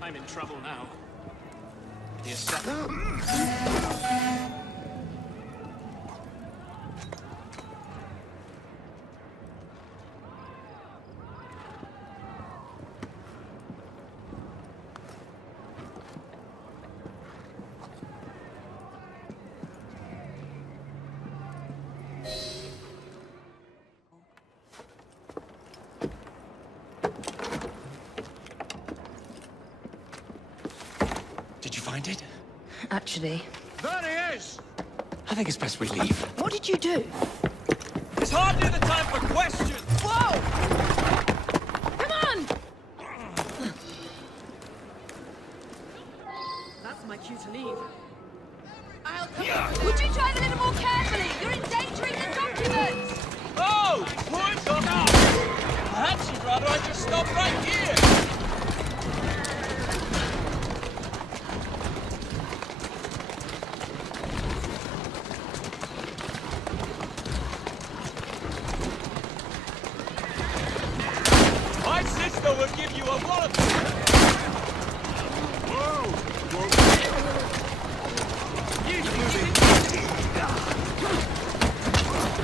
I'm in trouble now. The estate. Did you find it? Actually, There he is! I think it's best we leave. what did you do? It's hardly the time for questions! Whoa! Come on! That's my cue to leave. Would you drive a little more carefully? You're endangering the documents! Oh! Point on up! Perhaps you'd rather I just stop right here! My sister will give you a wallop!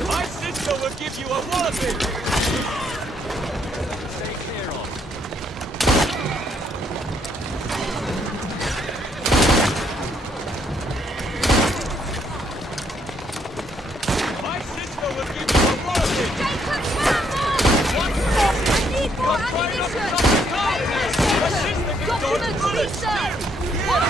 My sister will give you a walloping! Take care of. My sister will give you a walloping! I need more ammunition! Documents, please, sir! What?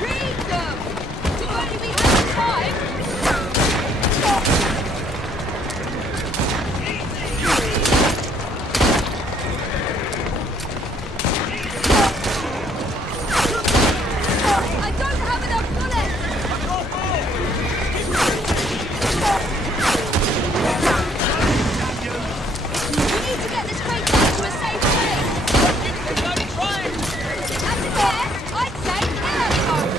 Read them! You've only been having time! I don't have enough bullets! We need to get this crate back to a safe place! As a guess, I'd say Earthboat!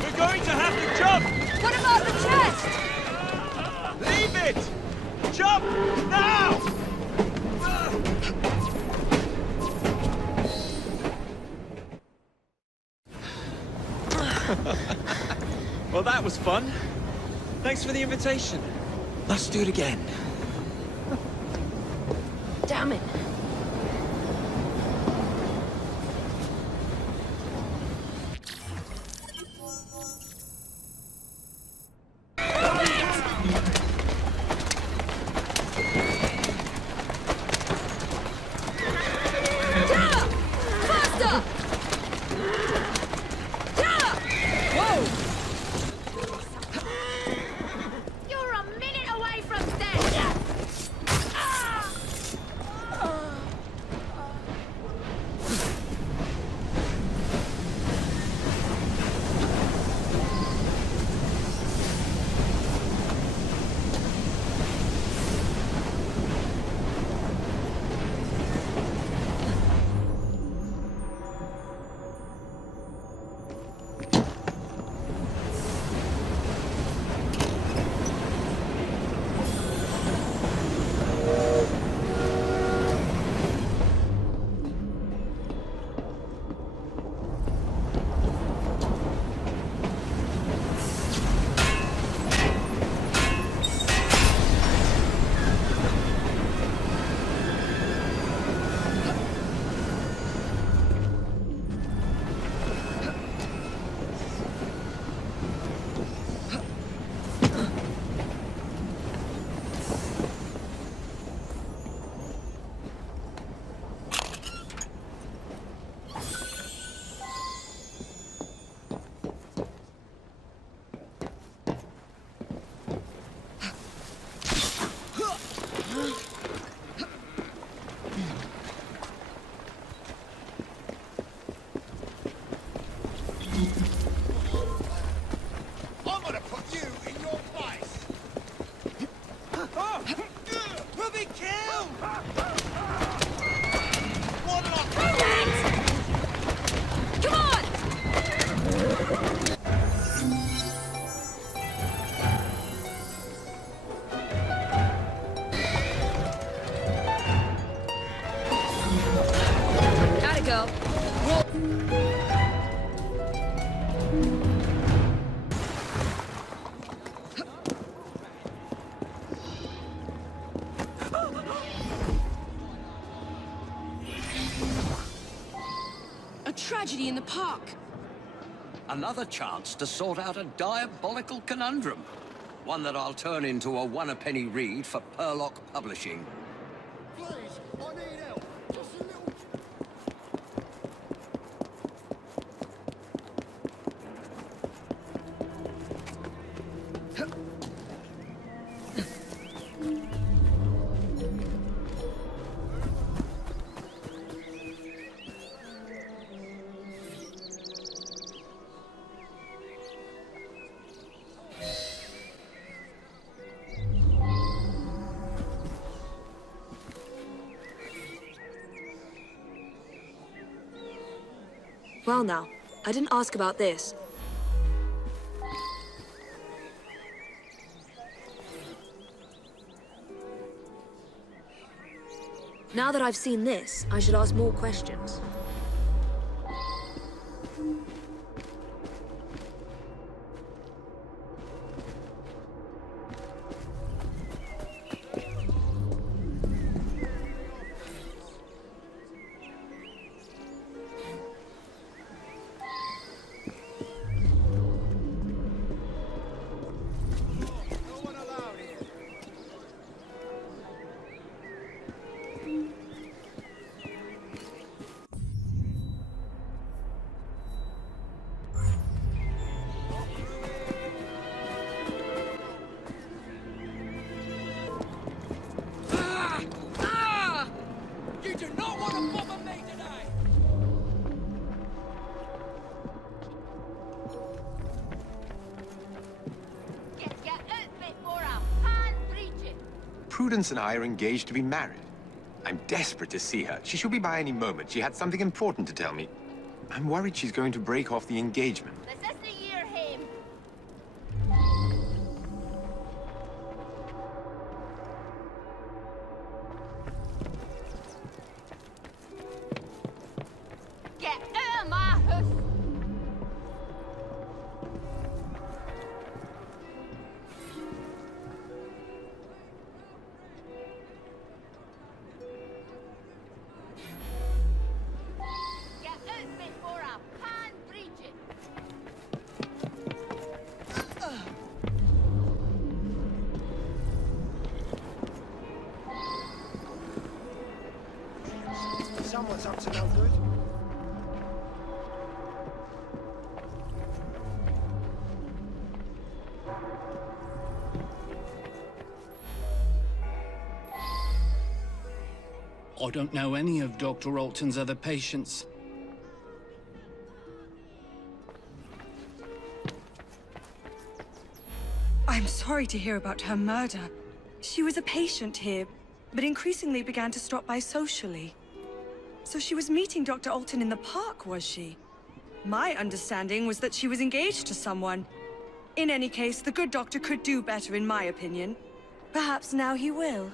We're going to have to jump! What about the chest? Leave it! Jump now! Well, that was fun. Thanks for the invitation. Let's do it again. Damn it. Faster! tragedy in the park. Another chance to sort out a diabolical conundrum. One that I'll turn into a one-a-penny read for Purlock Publishing. Please, I need help. Just a little... Well now, I didn't ask about this. Now that I've seen this, I should ask more questions. You do not want to bother me today! Get your outfit for a hand preaching. Prudence and I are engaged to be married. I'm desperate to see her. She should be by any moment. She had something important to tell me. I'm worried she's going to break off the engagement. This is the year, him. Get out of my house. Get outfit for a hand preaching. Someone's up to no good. I don't know any of Dr. Alton's other patients. I'm sorry to hear about her murder. She was a patient here, but increasingly began to stop by socially. So she was meeting Dr. Alton in the park, was she? My understanding was that she was engaged to someone. In any case, the good doctor could do better, in my opinion. Perhaps now he will.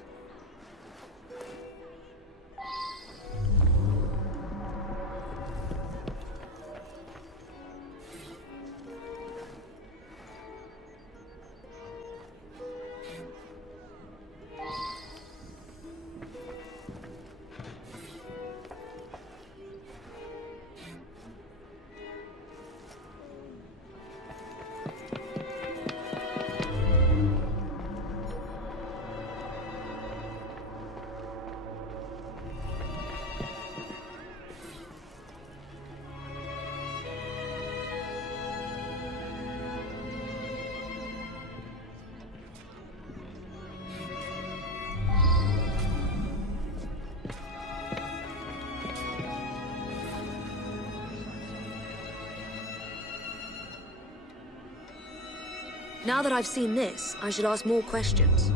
Now that I've seen this, I should ask more questions.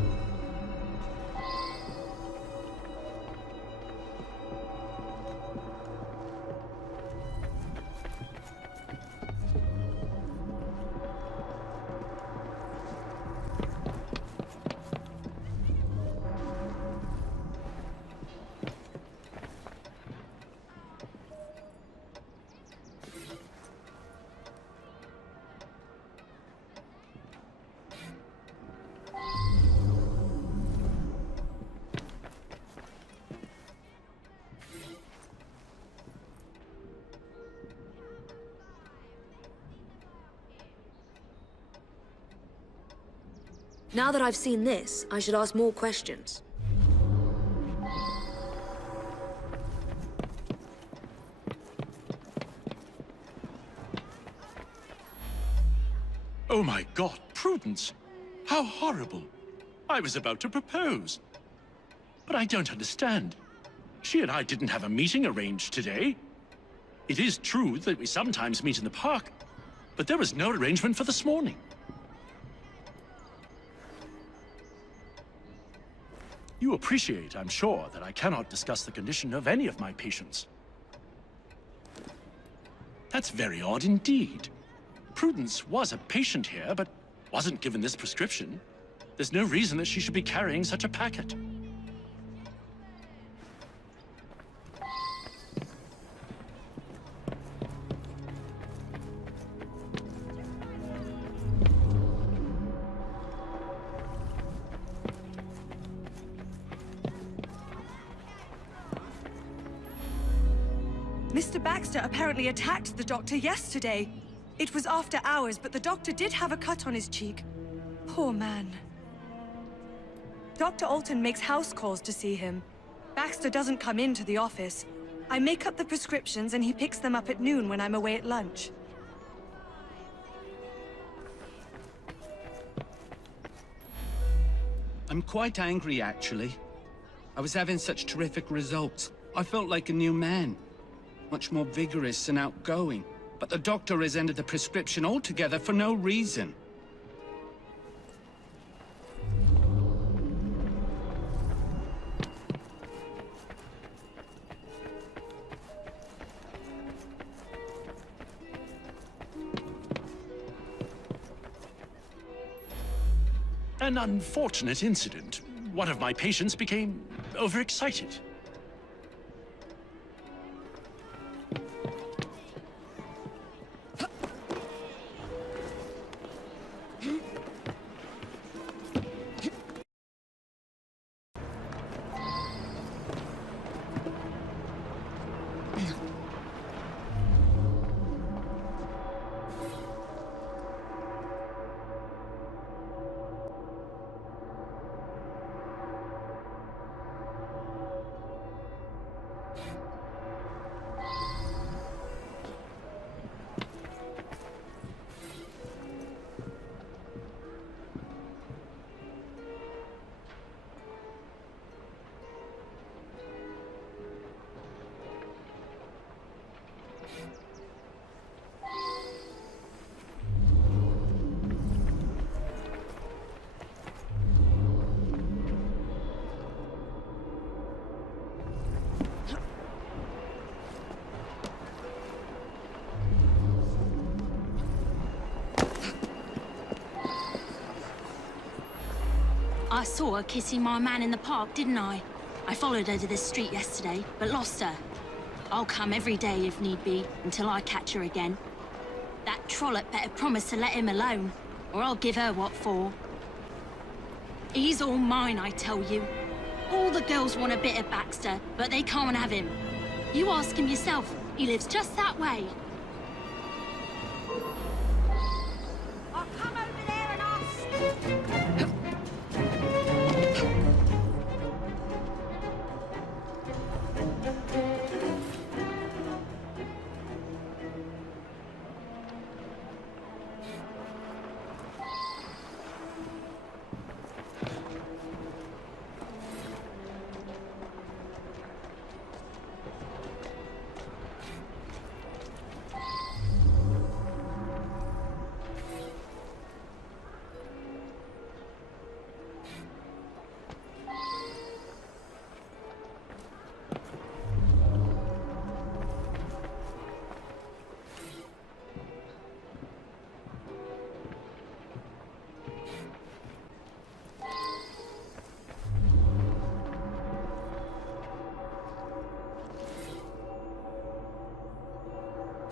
Now that I've seen this, I should ask more questions. Oh my God, Prudence! How horrible! I was about to propose. But I don't understand. She and I didn't have a meeting arranged today. It is true that we sometimes meet in the park, but there was no arrangement for this morning. You appreciate, I'm sure, that I cannot discuss the condition of any of my patients. That's very odd indeed. Prudence was a patient here, but wasn't given this prescription. There's no reason that she should be carrying such a packet. Mr. Baxter apparently attacked the doctor yesterday. It was after hours, but the doctor did have a cut on his cheek. Poor man. Dr. Alton makes house calls to see him. Baxter doesn't come into the office. I make up the prescriptions and he picks them up at noon when I'm away at lunch. I'm quite angry, actually. I was having such terrific results. I felt like a new man. Much more vigorous and outgoing. But the doctor has ended the prescription altogether for no reason. An unfortunate incident. One of my patients became overexcited. I saw her kissing my man in the park, didn't I? I followed her to this street yesterday, but lost her. I'll come every day if need be, until I catch her again. That trollop better promise to let him alone, or I'll give her what for. He's all mine, I tell you. All the girls want a bit of Baxter, but they can't have him. You ask him yourself, he lives just that way. I'll come over there and ask.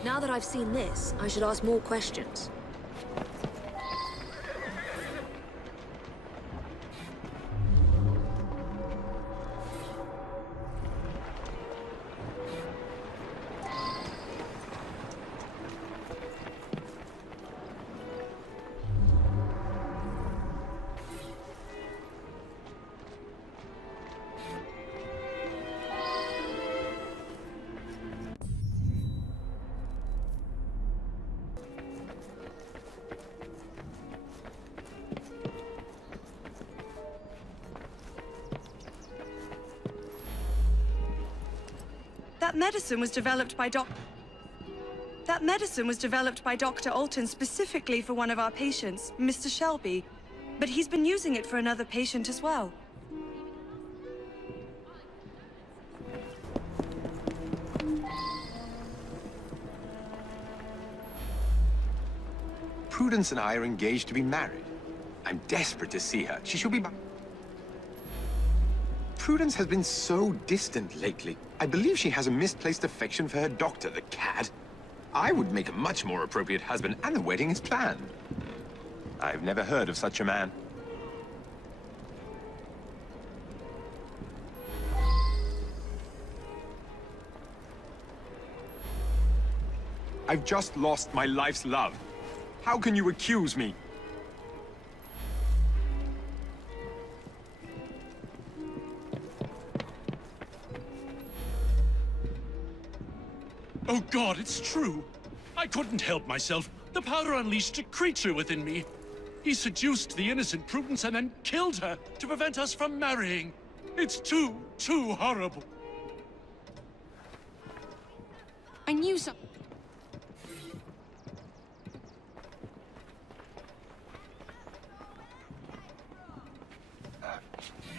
Now that I've seen this, I should ask more questions. medicine was developed by That medicine was developed by Dr. Alton specifically for one of our patients, Mr. Shelby. But he's been using it for another patient as well. Prudence and I are engaged to be married. I'm desperate to see her. She should be Prudence has been so distant lately. I believe she has a misplaced affection for her doctor, the cad. I would make a much more appropriate husband, and the wedding is planned. I've never heard of such a man. I've just lost my life's love. How can you accuse me? Oh God, it's true. I couldn't help myself. The powder unleashed a creature within me. He seduced the innocent Prudence and then killed her to prevent us from marrying. It's too horrible. I knew some...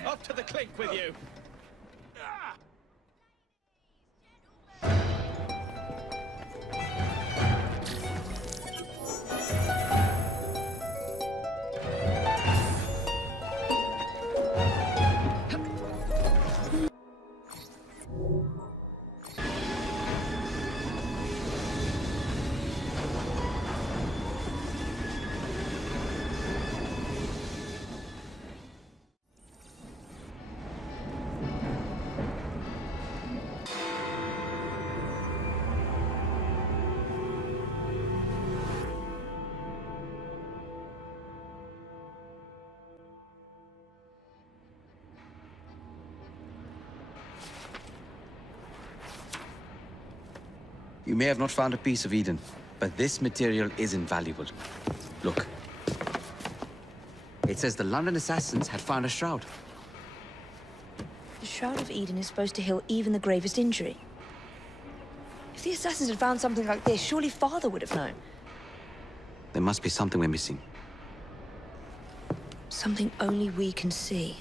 Up to the clink with you! You may have not found a piece of Eden, but this material is invaluable. Look. It says the London assassins had found a shroud. The Shroud of Eden is supposed to heal even the gravest injury. If the assassins had found something like this, surely Father would have known. There must be something we're missing. Something only we can see.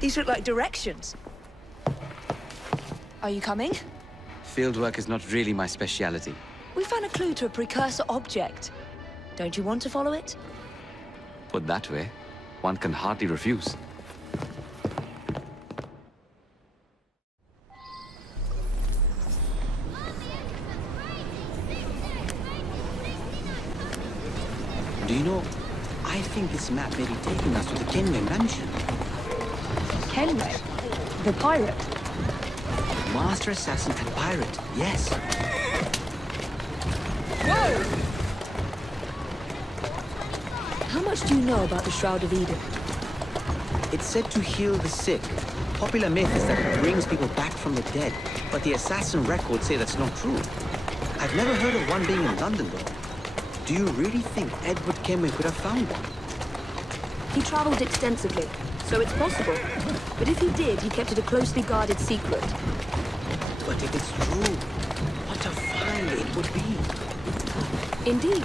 These look like directions. Are you coming? Fieldwork is not really my speciality. We found a clue to a precursor object. Don't you want to follow it? Put that way, one can hardly refuse. Do you know, I think this map may be taking us to the Kenway mansion. Kenway? The pirate? Master assassin and pirate, yes. Whoa! How much do you know about the Shroud of Eden? It's said to heal the sick. Popular myth is that it brings people back from the dead, but the assassin records say that's not true. I've never heard of one being in London, though. Do you really think Edward Kenway could have found one? He traveled extensively, so it's possible. But if he did, he kept it a closely guarded secret. But if it's true, what a find it would be. Indeed.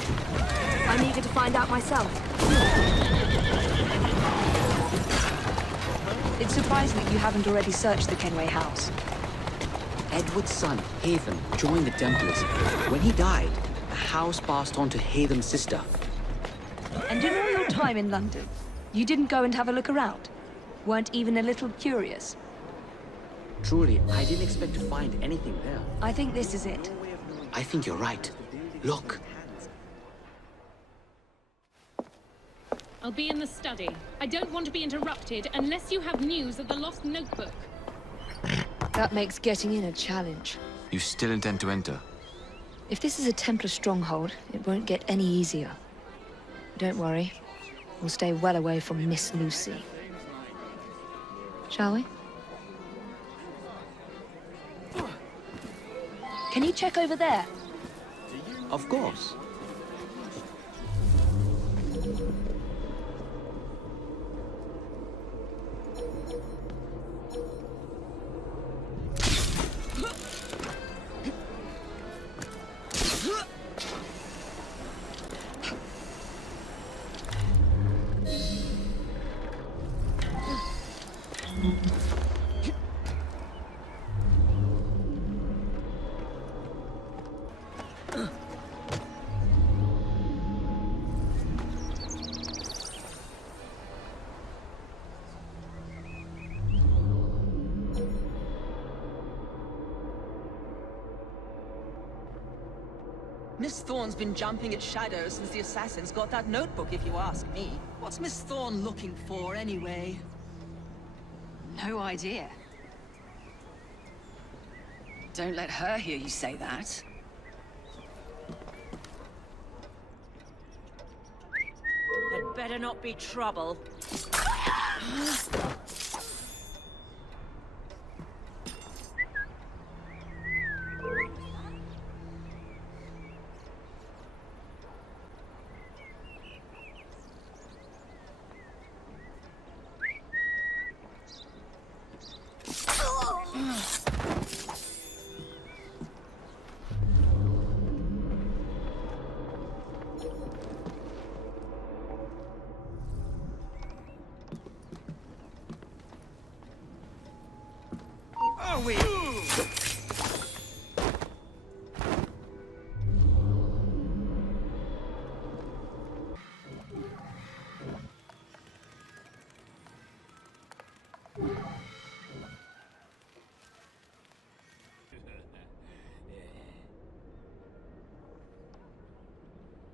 I'm eager to find out myself. It's surprising that you haven't already searched the Kenway house. Edward's son, Hatham, joined the Templars. When he died, the house passed on to Hatham's sister. And in all your time in London, you didn't go and have a look around? Weren't even a little curious? Truly, I didn't expect to find anything there. I think this is it. I think you're right. Look. I'll be in the study. I don't want to be interrupted unless you have news of the lost notebook. That makes getting in a challenge. You still intend to enter? If this is a Templar stronghold, it won't get any easier. Don't worry. We'll stay well away from Miss Lucy. Shall we? Can you check over there? Of course. Miss Thorne's been jumping at shadows since the assassins got that notebook, if you ask me. What's Miss Thorne looking for, anyway? No idea. Don't let her hear you say that. Had better not be trouble. Are we?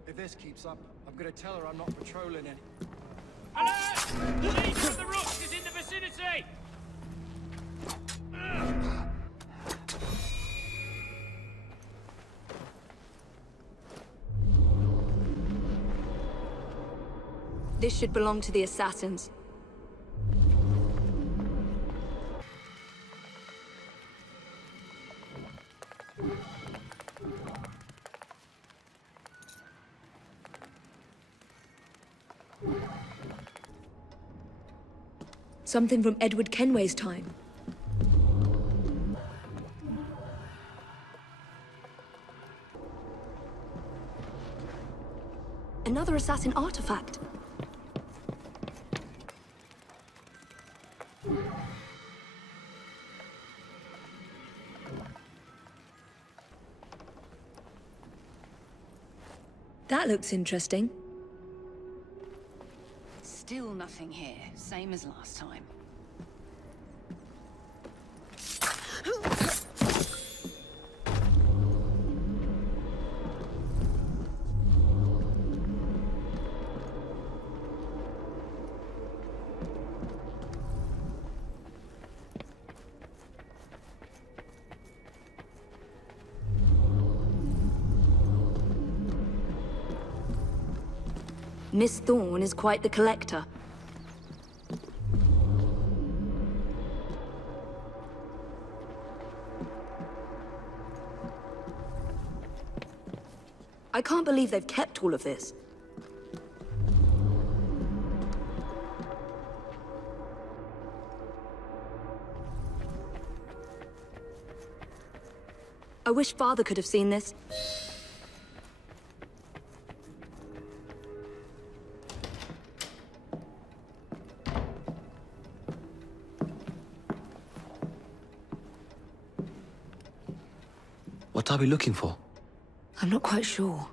If this keeps up, I'm gonna tell her I'm not patrolling any. Alert! The leader of the rooks is in the vicinity! This should belong to the assassins. Something from Edward Kenway's time. Another assassin artifact. That looks interesting. Still nothing here, same as last time. Miss Thorne is quite the collector. I can't believe they've kept all of this. I wish Father could have seen this. What are we looking for? I'm not quite sure.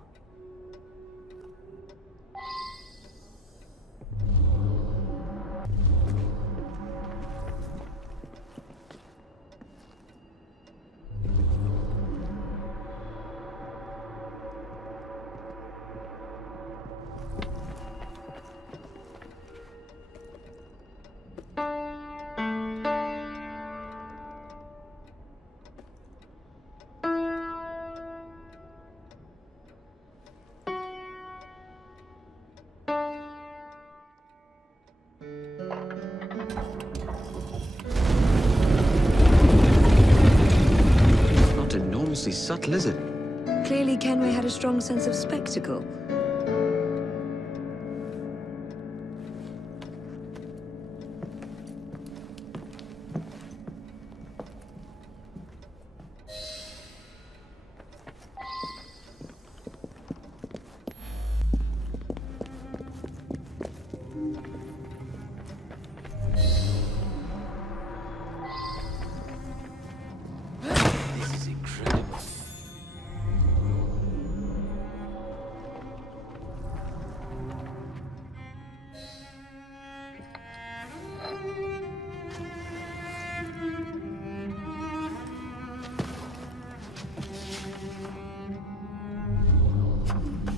Subtle, is it? Clearly Kenway had a strong sense of spectacle.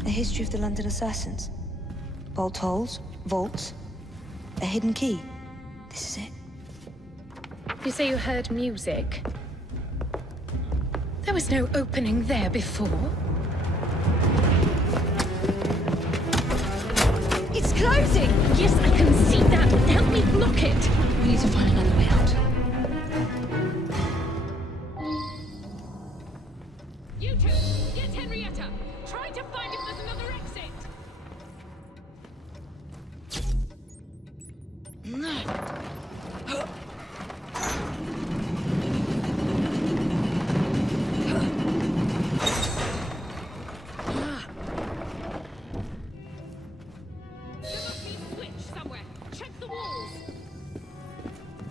A history of the London assassins. Bolt holes, vaults, a hidden key. This is it. You say you heard music? There was no opening there before. It's closing! Yes, I can see that. Help me block it. We need to find another way out. You two, get Henrietta. Try to find if there's another exit.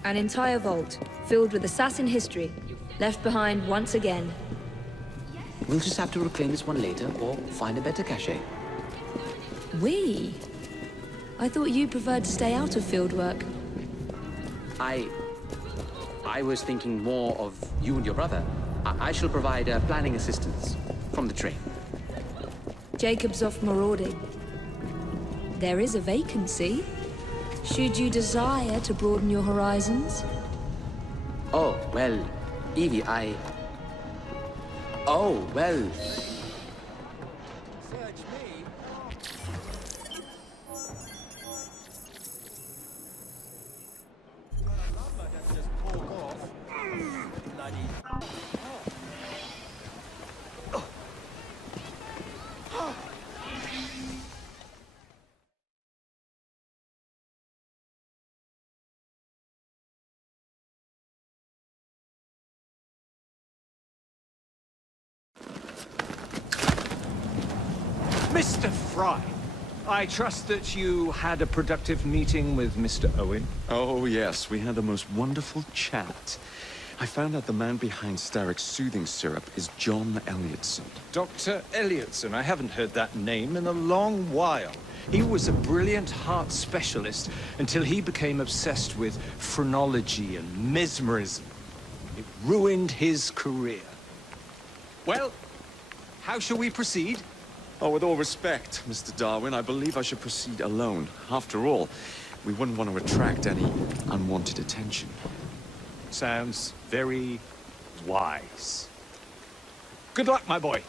An entire vault, filled with assassin history, left behind once again. We'll just have to reclaim this one later, or find a better cache. We? I thought you preferred to stay out of field work. I was thinking more of you and your brother. I shall provide planning assistance from the train. Jacob's off marauding. There is a vacancy. Should you desire to broaden your horizons? Oh, well, Evie, Oh, well... Mr. Fry, I trust that you had a productive meeting with Mr. Owen? Oh, yes. We had the most wonderful chat. I found out the man behind Starrick's soothing syrup is John Elliotson. Dr. Elliotson, I haven't heard that name in a long while. He was a brilliant heart specialist until he became obsessed with phrenology and mesmerism. It ruined his career. Well, how shall we proceed? Oh, with all respect, Mr. Darwin, I believe I should proceed alone. After all, we wouldn't want to attract any unwanted attention. Sounds very wise. Good luck, my boy.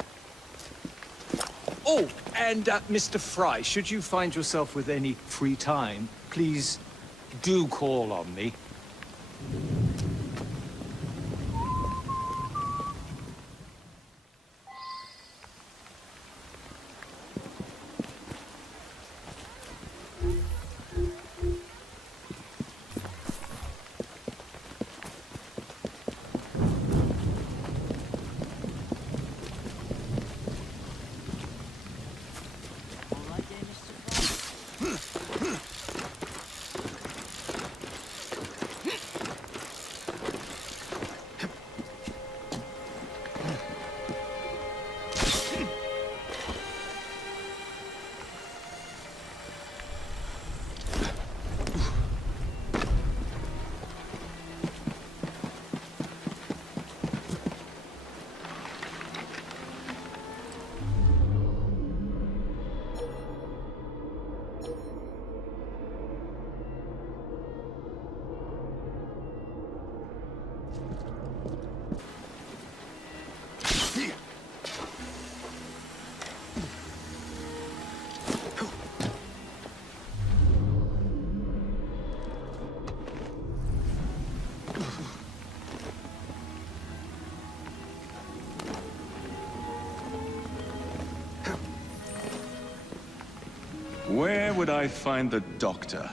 Oh, and Mr. Fry, should you find yourself with any free time, please do call on me. Where would I find the doctor?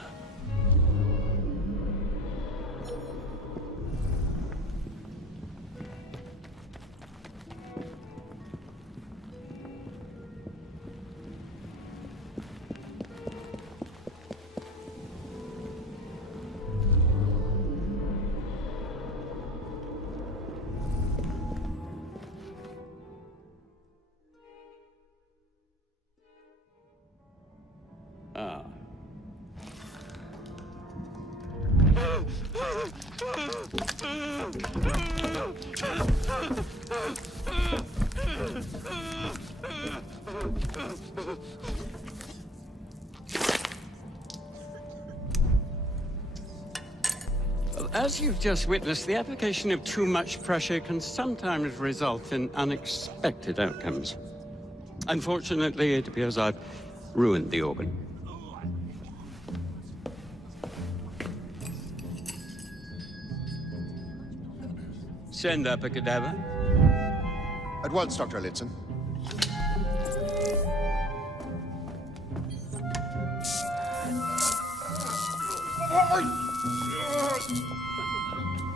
As you've just witnessed, the application of too much pressure can sometimes result in unexpected outcomes. Unfortunately, it appears I've ruined the organ. Send up a cadaver. At once, Dr. Elliotson.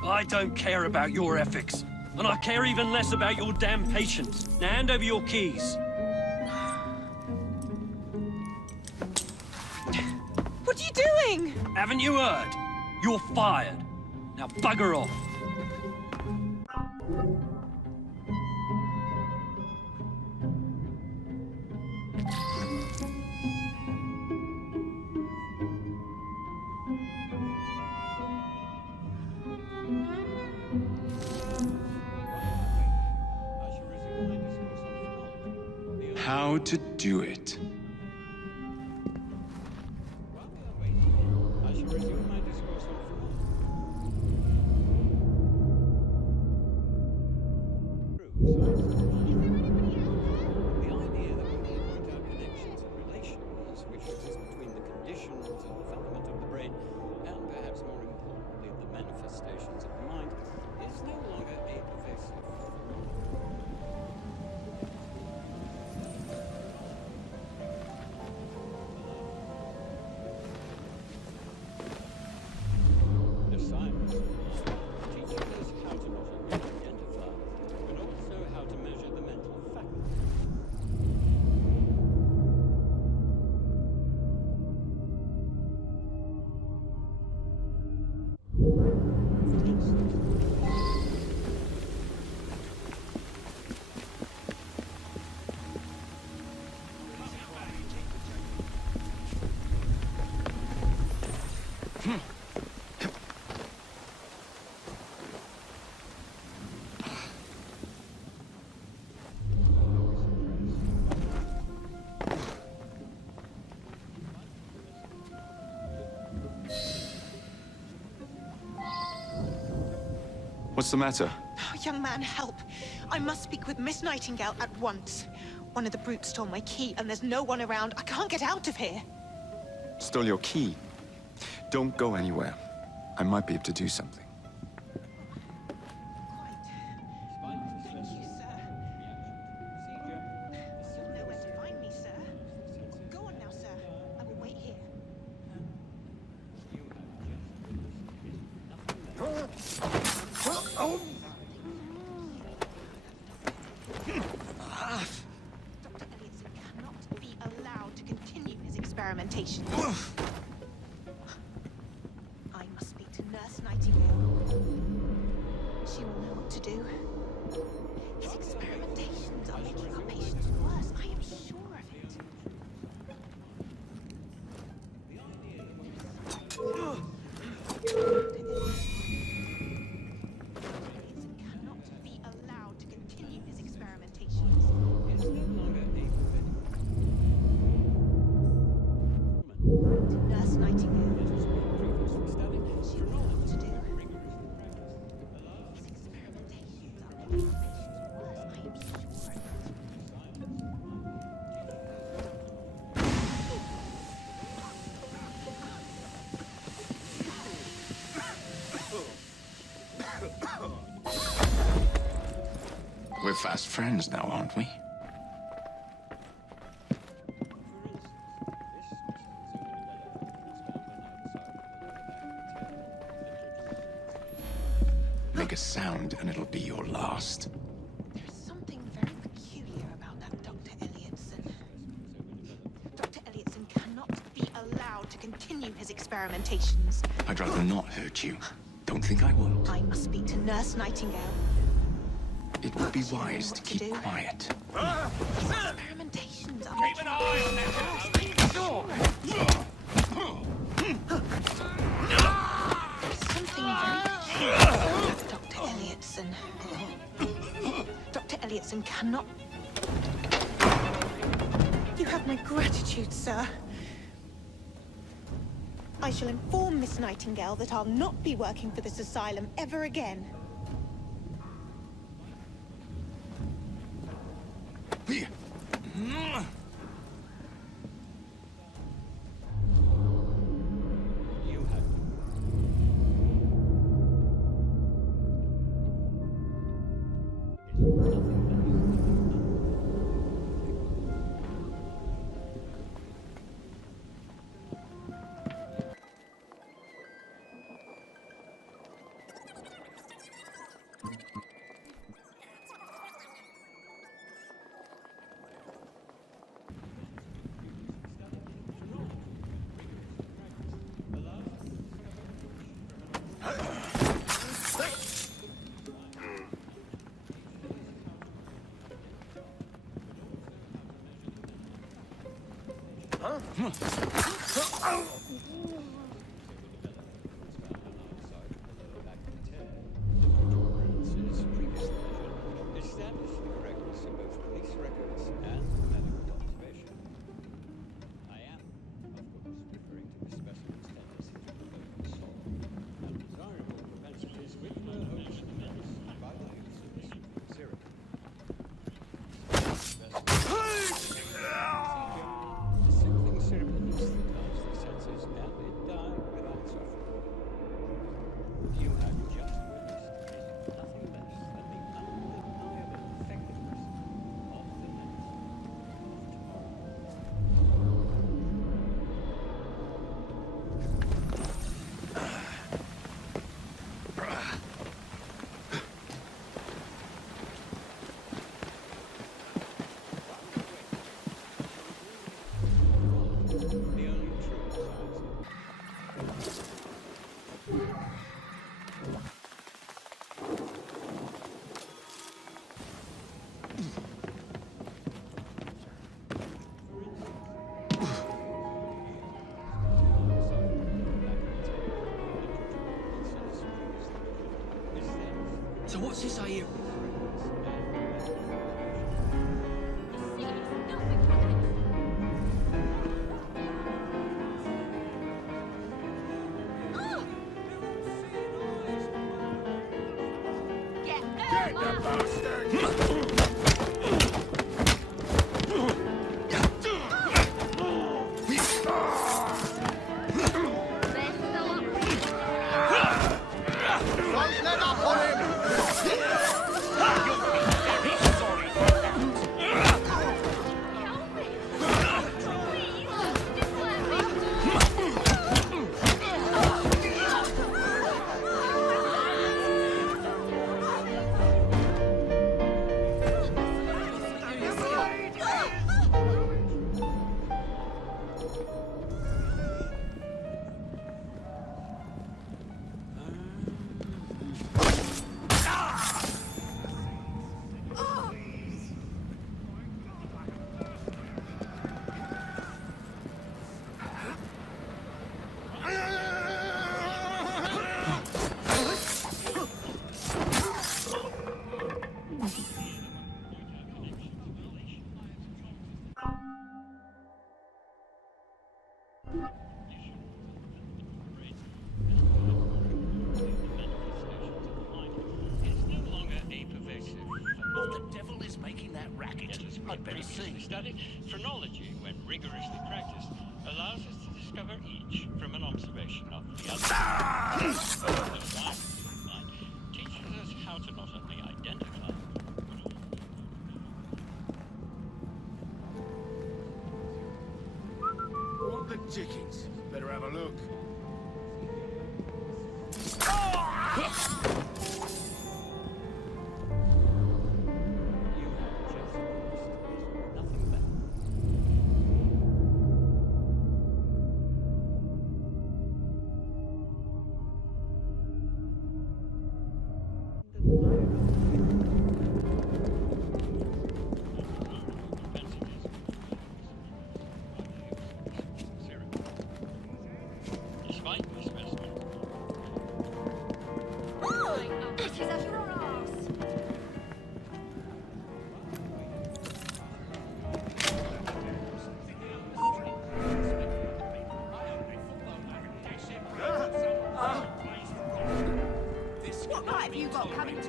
I don't care about your ethics. And I care even less about your damn patients. Now hand over your keys. What are you doing? Haven't you heard? You're fired. Now bugger off. How to do it. What's the matter? Oh, young man, help. I must speak with Miss Nightingale at once. One of the brutes stole my key, and there's no one around. I can't get out of here. Stole your key. Don't go anywhere. I might be able to do something. Experimentation. I must speak to Nurse Nightingale. She will know what to do. His experimentations are making our patients worse. I am sure of it. Cannot be allowed to continue his experimentations. It's no longer Nurse Nightingale. She will know what to do. His experimentations are making our patients worse. I am sure of it. We're fast friends now, aren't we? Make a sound and it'll be your last. There's something very peculiar about that Dr. Elliotson. Dr. Elliotson cannot be allowed to continue his experimentations. I'd rather not hurt you. Don't think I won't. I must speak to Nurse Nightingale. It would be wise to keep quiet. His experimentations are making our patients worse. There's something very peculiar about Dr. Elliotson. Dr. Elliotson cannot... You have my gratitude, sir. I shall inform Miss Nightingale that I'll not be working for this asylum ever again. So what's this I hear? I'd better see. Study phrenology, when rigorously practiced, allows us to discover each from an observation of the other. Teaches us how to not only identify, What the dickens? Better have a look.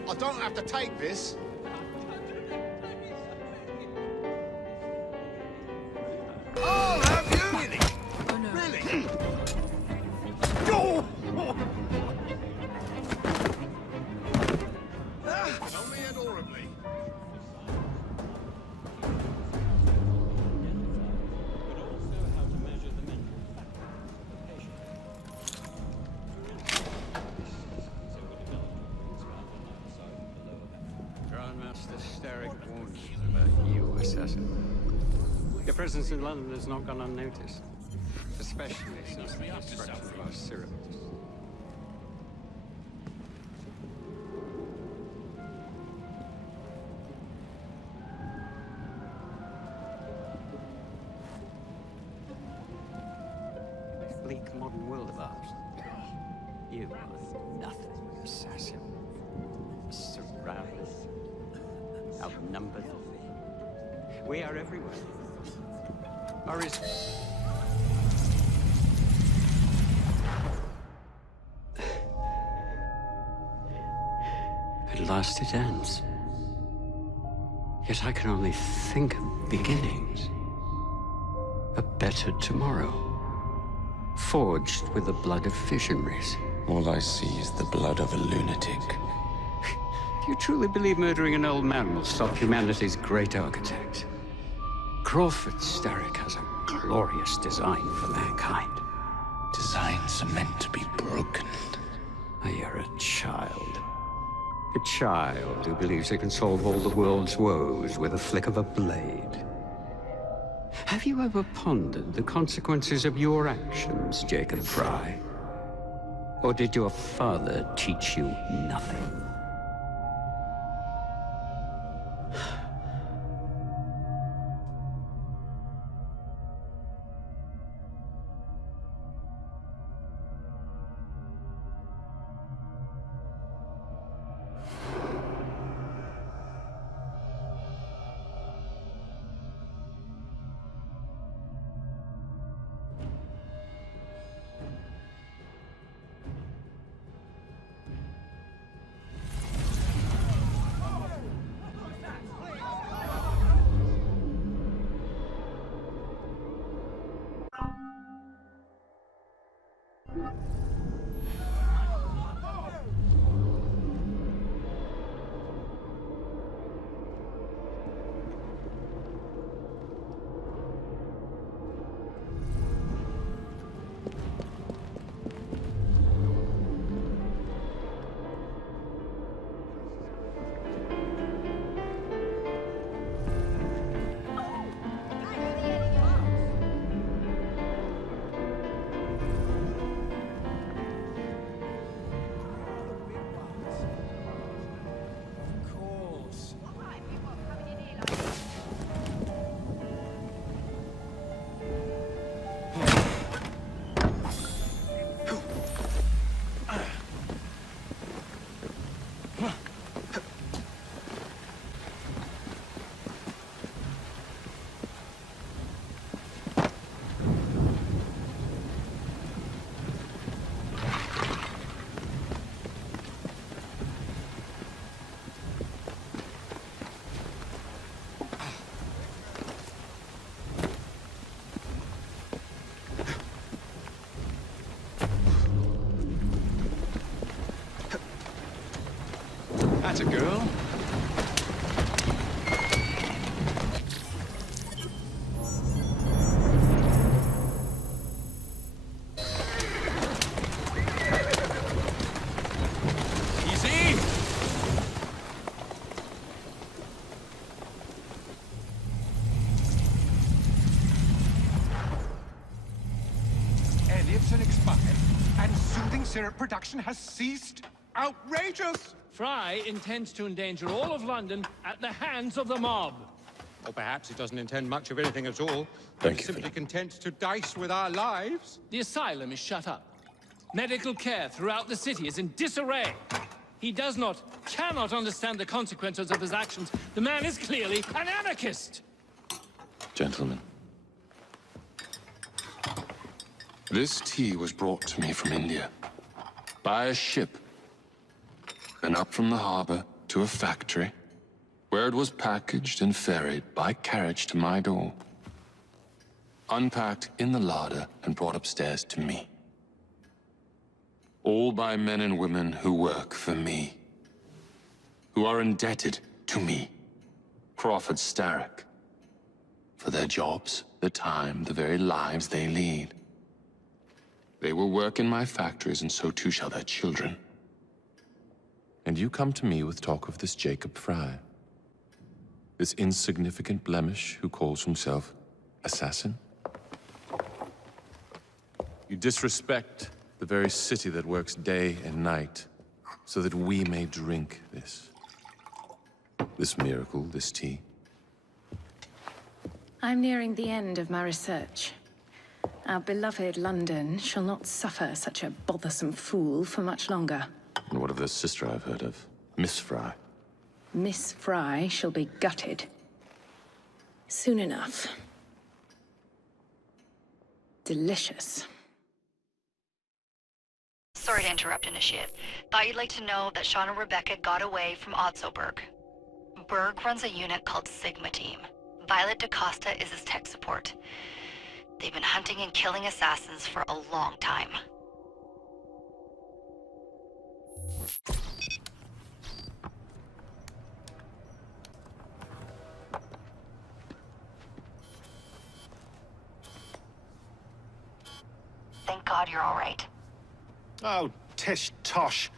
I don't have to take this. I'll have you! Really? Oh no. Really? Oh! Only adorably. Grandmaster Starrick warned us about you, assassin. Your presence in London has not gone unnoticed, especially since the destruction of our syrup. This bleak modern world of ours. You are nothing, assassin. Surrounded, outnumbered. We are everywhere. Or is... At last it ends. Yet I can only think of beginnings. A better tomorrow. Forged with the blood of visionaries. All I see is the blood of a lunatic. Do you truly believe murdering an old man will stop humanity's great architect? Crawford Starrick has a glorious design for mankind. Designs are meant to be broken. Oh, you're a child. A child who believes he can solve all the world's woes with a flick of a blade. Have you ever pondered the consequences of your actions, Jacob Fry? Or did your father teach you nothing? That's a girl. Easy! Elliotson expired, and soothing syrup production has ceased? Outrageous! Fry intends to endanger all of London at the hands of the mob. Or perhaps he doesn't intend much of anything at all. Thank He's you, simply content to dice with our lives. The asylum is shut up. Medical care throughout the city is in disarray. He cannot understand the consequences of his actions. The man is clearly an anarchist! Gentlemen. This tea was brought to me from India. By a ship. Then up from the harbor, to a factory, where it was packaged and ferried by carriage to my door, unpacked in the larder and brought upstairs to me. All by men and women who work for me, who are indebted to me, Crawford Starrick, for their jobs, the time, the very lives they lead. They will work in my factories, and so too shall their children. And you come to me with talk of this Jacob Fry, this insignificant blemish who calls himself assassin? You disrespect the very city that works day and night so that we may drink this miracle, this tea. I'm nearing the end of my research. Our beloved London shall not suffer such a bothersome fool for much longer. And what of the sister I've heard of, Miss Fry? Miss Fry shall be gutted. Soon enough. Delicious. Sorry to interrupt, Initiate. Thought you'd like to know that Sean and Rebecca got away from Otzoberg. Berg runs a unit called Sigma Team. Violet DaCosta is his tech support. They've been hunting and killing assassins for a long time. Thank God you're all right. Oh, tish tosh.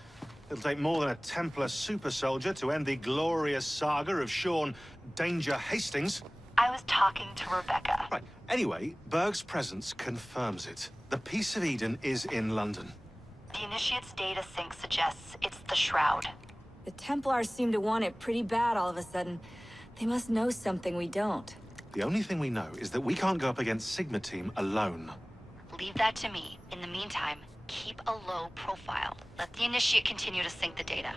It'll take more than a Templar super soldier to end the glorious saga of Sean Danger Hastings. I was talking to Rebecca. Right. Anyway, Berg's presence confirms it. The Piece of Eden is in London. The Initiate's data sync suggests it's the Shroud. The Templars seem to want it pretty bad all of a sudden. They must know something we don't. The only thing we know is that we can't go up against Sigma Team alone. Leave that to me. In the meantime, keep a low profile. Let the Initiate continue to sync the data.